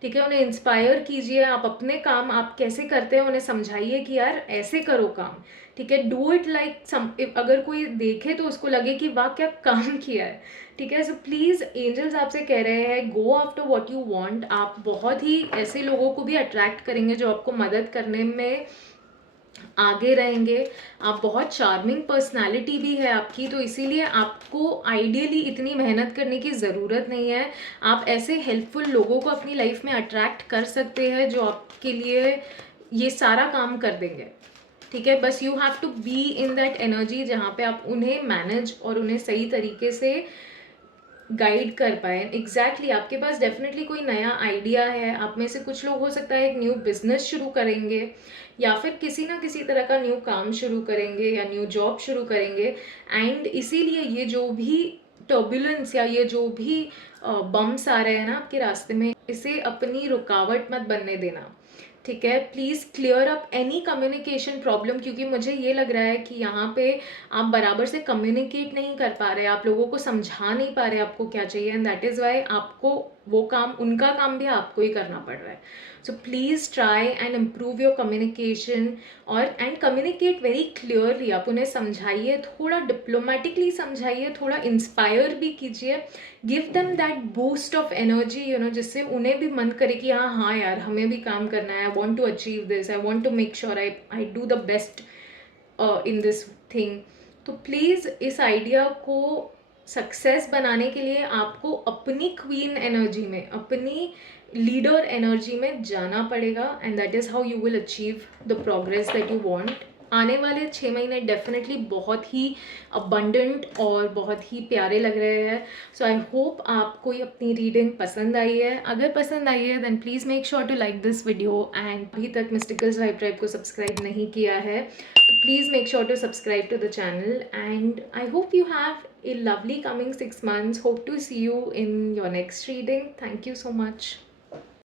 ठीक है, उन्हें इंस्पायर कीजिए। आप अपने काम आप कैसे करते हैं उन्हें समझाइए कि यार ऐसे करो काम। ठीक है, डू इट लाइक, अगर कोई देखे तो उसको लगे कि वाह क्या काम किया है। ठीक है, सो प्लीज़ एंजल्स आपसे कह रहे हैं go after what you want. आप बहुत ही ऐसे लोगों को भी अट्रैक्ट करेंगे जो आपको मदद करने में आगे रहेंगे। आप बहुत चार्मिंग पर्सनालिटी भी है आपकी, तो इसीलिए आपको आइडियली इतनी मेहनत करने की ज़रूरत नहीं है। आप ऐसे हेल्पफुल लोगों को अपनी लाइफ में अट्रैक्ट कर सकते हैं जो आपके लिए ये सारा काम कर देंगे। ठीक है, बस you have to be in that energy जहाँ पे आप उन्हें मैनेज और उन्हें सही तरीके से गाइड कर पाए। एग्जैक्टली आपके पास डेफिनेटली कोई नया आइडिया है। आप में से कुछ लोग हो सकता है एक न्यू बिजनेस शुरू करेंगे या फिर किसी ना किसी तरह का न्यू काम शुरू करेंगे या न्यू जॉब शुरू करेंगे। एंड इसीलिए ये जो भी टर्बुलेंस या ये जो भी बम्स आ रहे हैं ना आपके रास्ते में, इसे अपनी रुकावट मत बनने देना। ठीक है, please clear up any communication problem, क्योंकि मुझे ये लग रहा है कि यहाँ पे आप बराबर से कम्युनिकेट नहीं कर पा रहे, आप लोगों को समझा नहीं पा रहे आपको क्या चाहिए, एंड दैट इज़ वाई आपको वो काम, उनका काम भी आपको ही करना पड़ रहा है। सो please try and improve your communication and communicate very clearly. आप उन्हें समझाइए, थोड़ा डिप्लोमेटिकली समझाइए, थोड़ा इंस्पायर भी कीजिए। Give them that boost of energy, जिससे उन्हें भी मन करे कि हाँ हाँ यार हमें भी काम करना है, I want to achieve this, I want to make sure I do the best in this thing. तो प्लीज़ इस आइडिया को सक्सेस बनाने के लिए आपको अपनी क्वीन एनर्जी में, अपनी लीडर एनर्जी में जाना पड़ेगा, and that is how you will achieve the progress that you want. आने वाले 6 महीने डेफिनेटली बहुत ही अबंडेंट और बहुत ही प्यारे लग रहे हैं. सो आई होप आपको ये अपनी रीडिंग पसंद आई है. अगर पसंद आई है then please make sure to like this video, and अभी तक मिस्टिकल्स वाइब ट्राइब को सब्सक्राइब नहीं किया है तो please make sure to subscribe to the channel. And I hope you have a lovely coming 6 months. Hope to see you in your next reading. Thank you so much.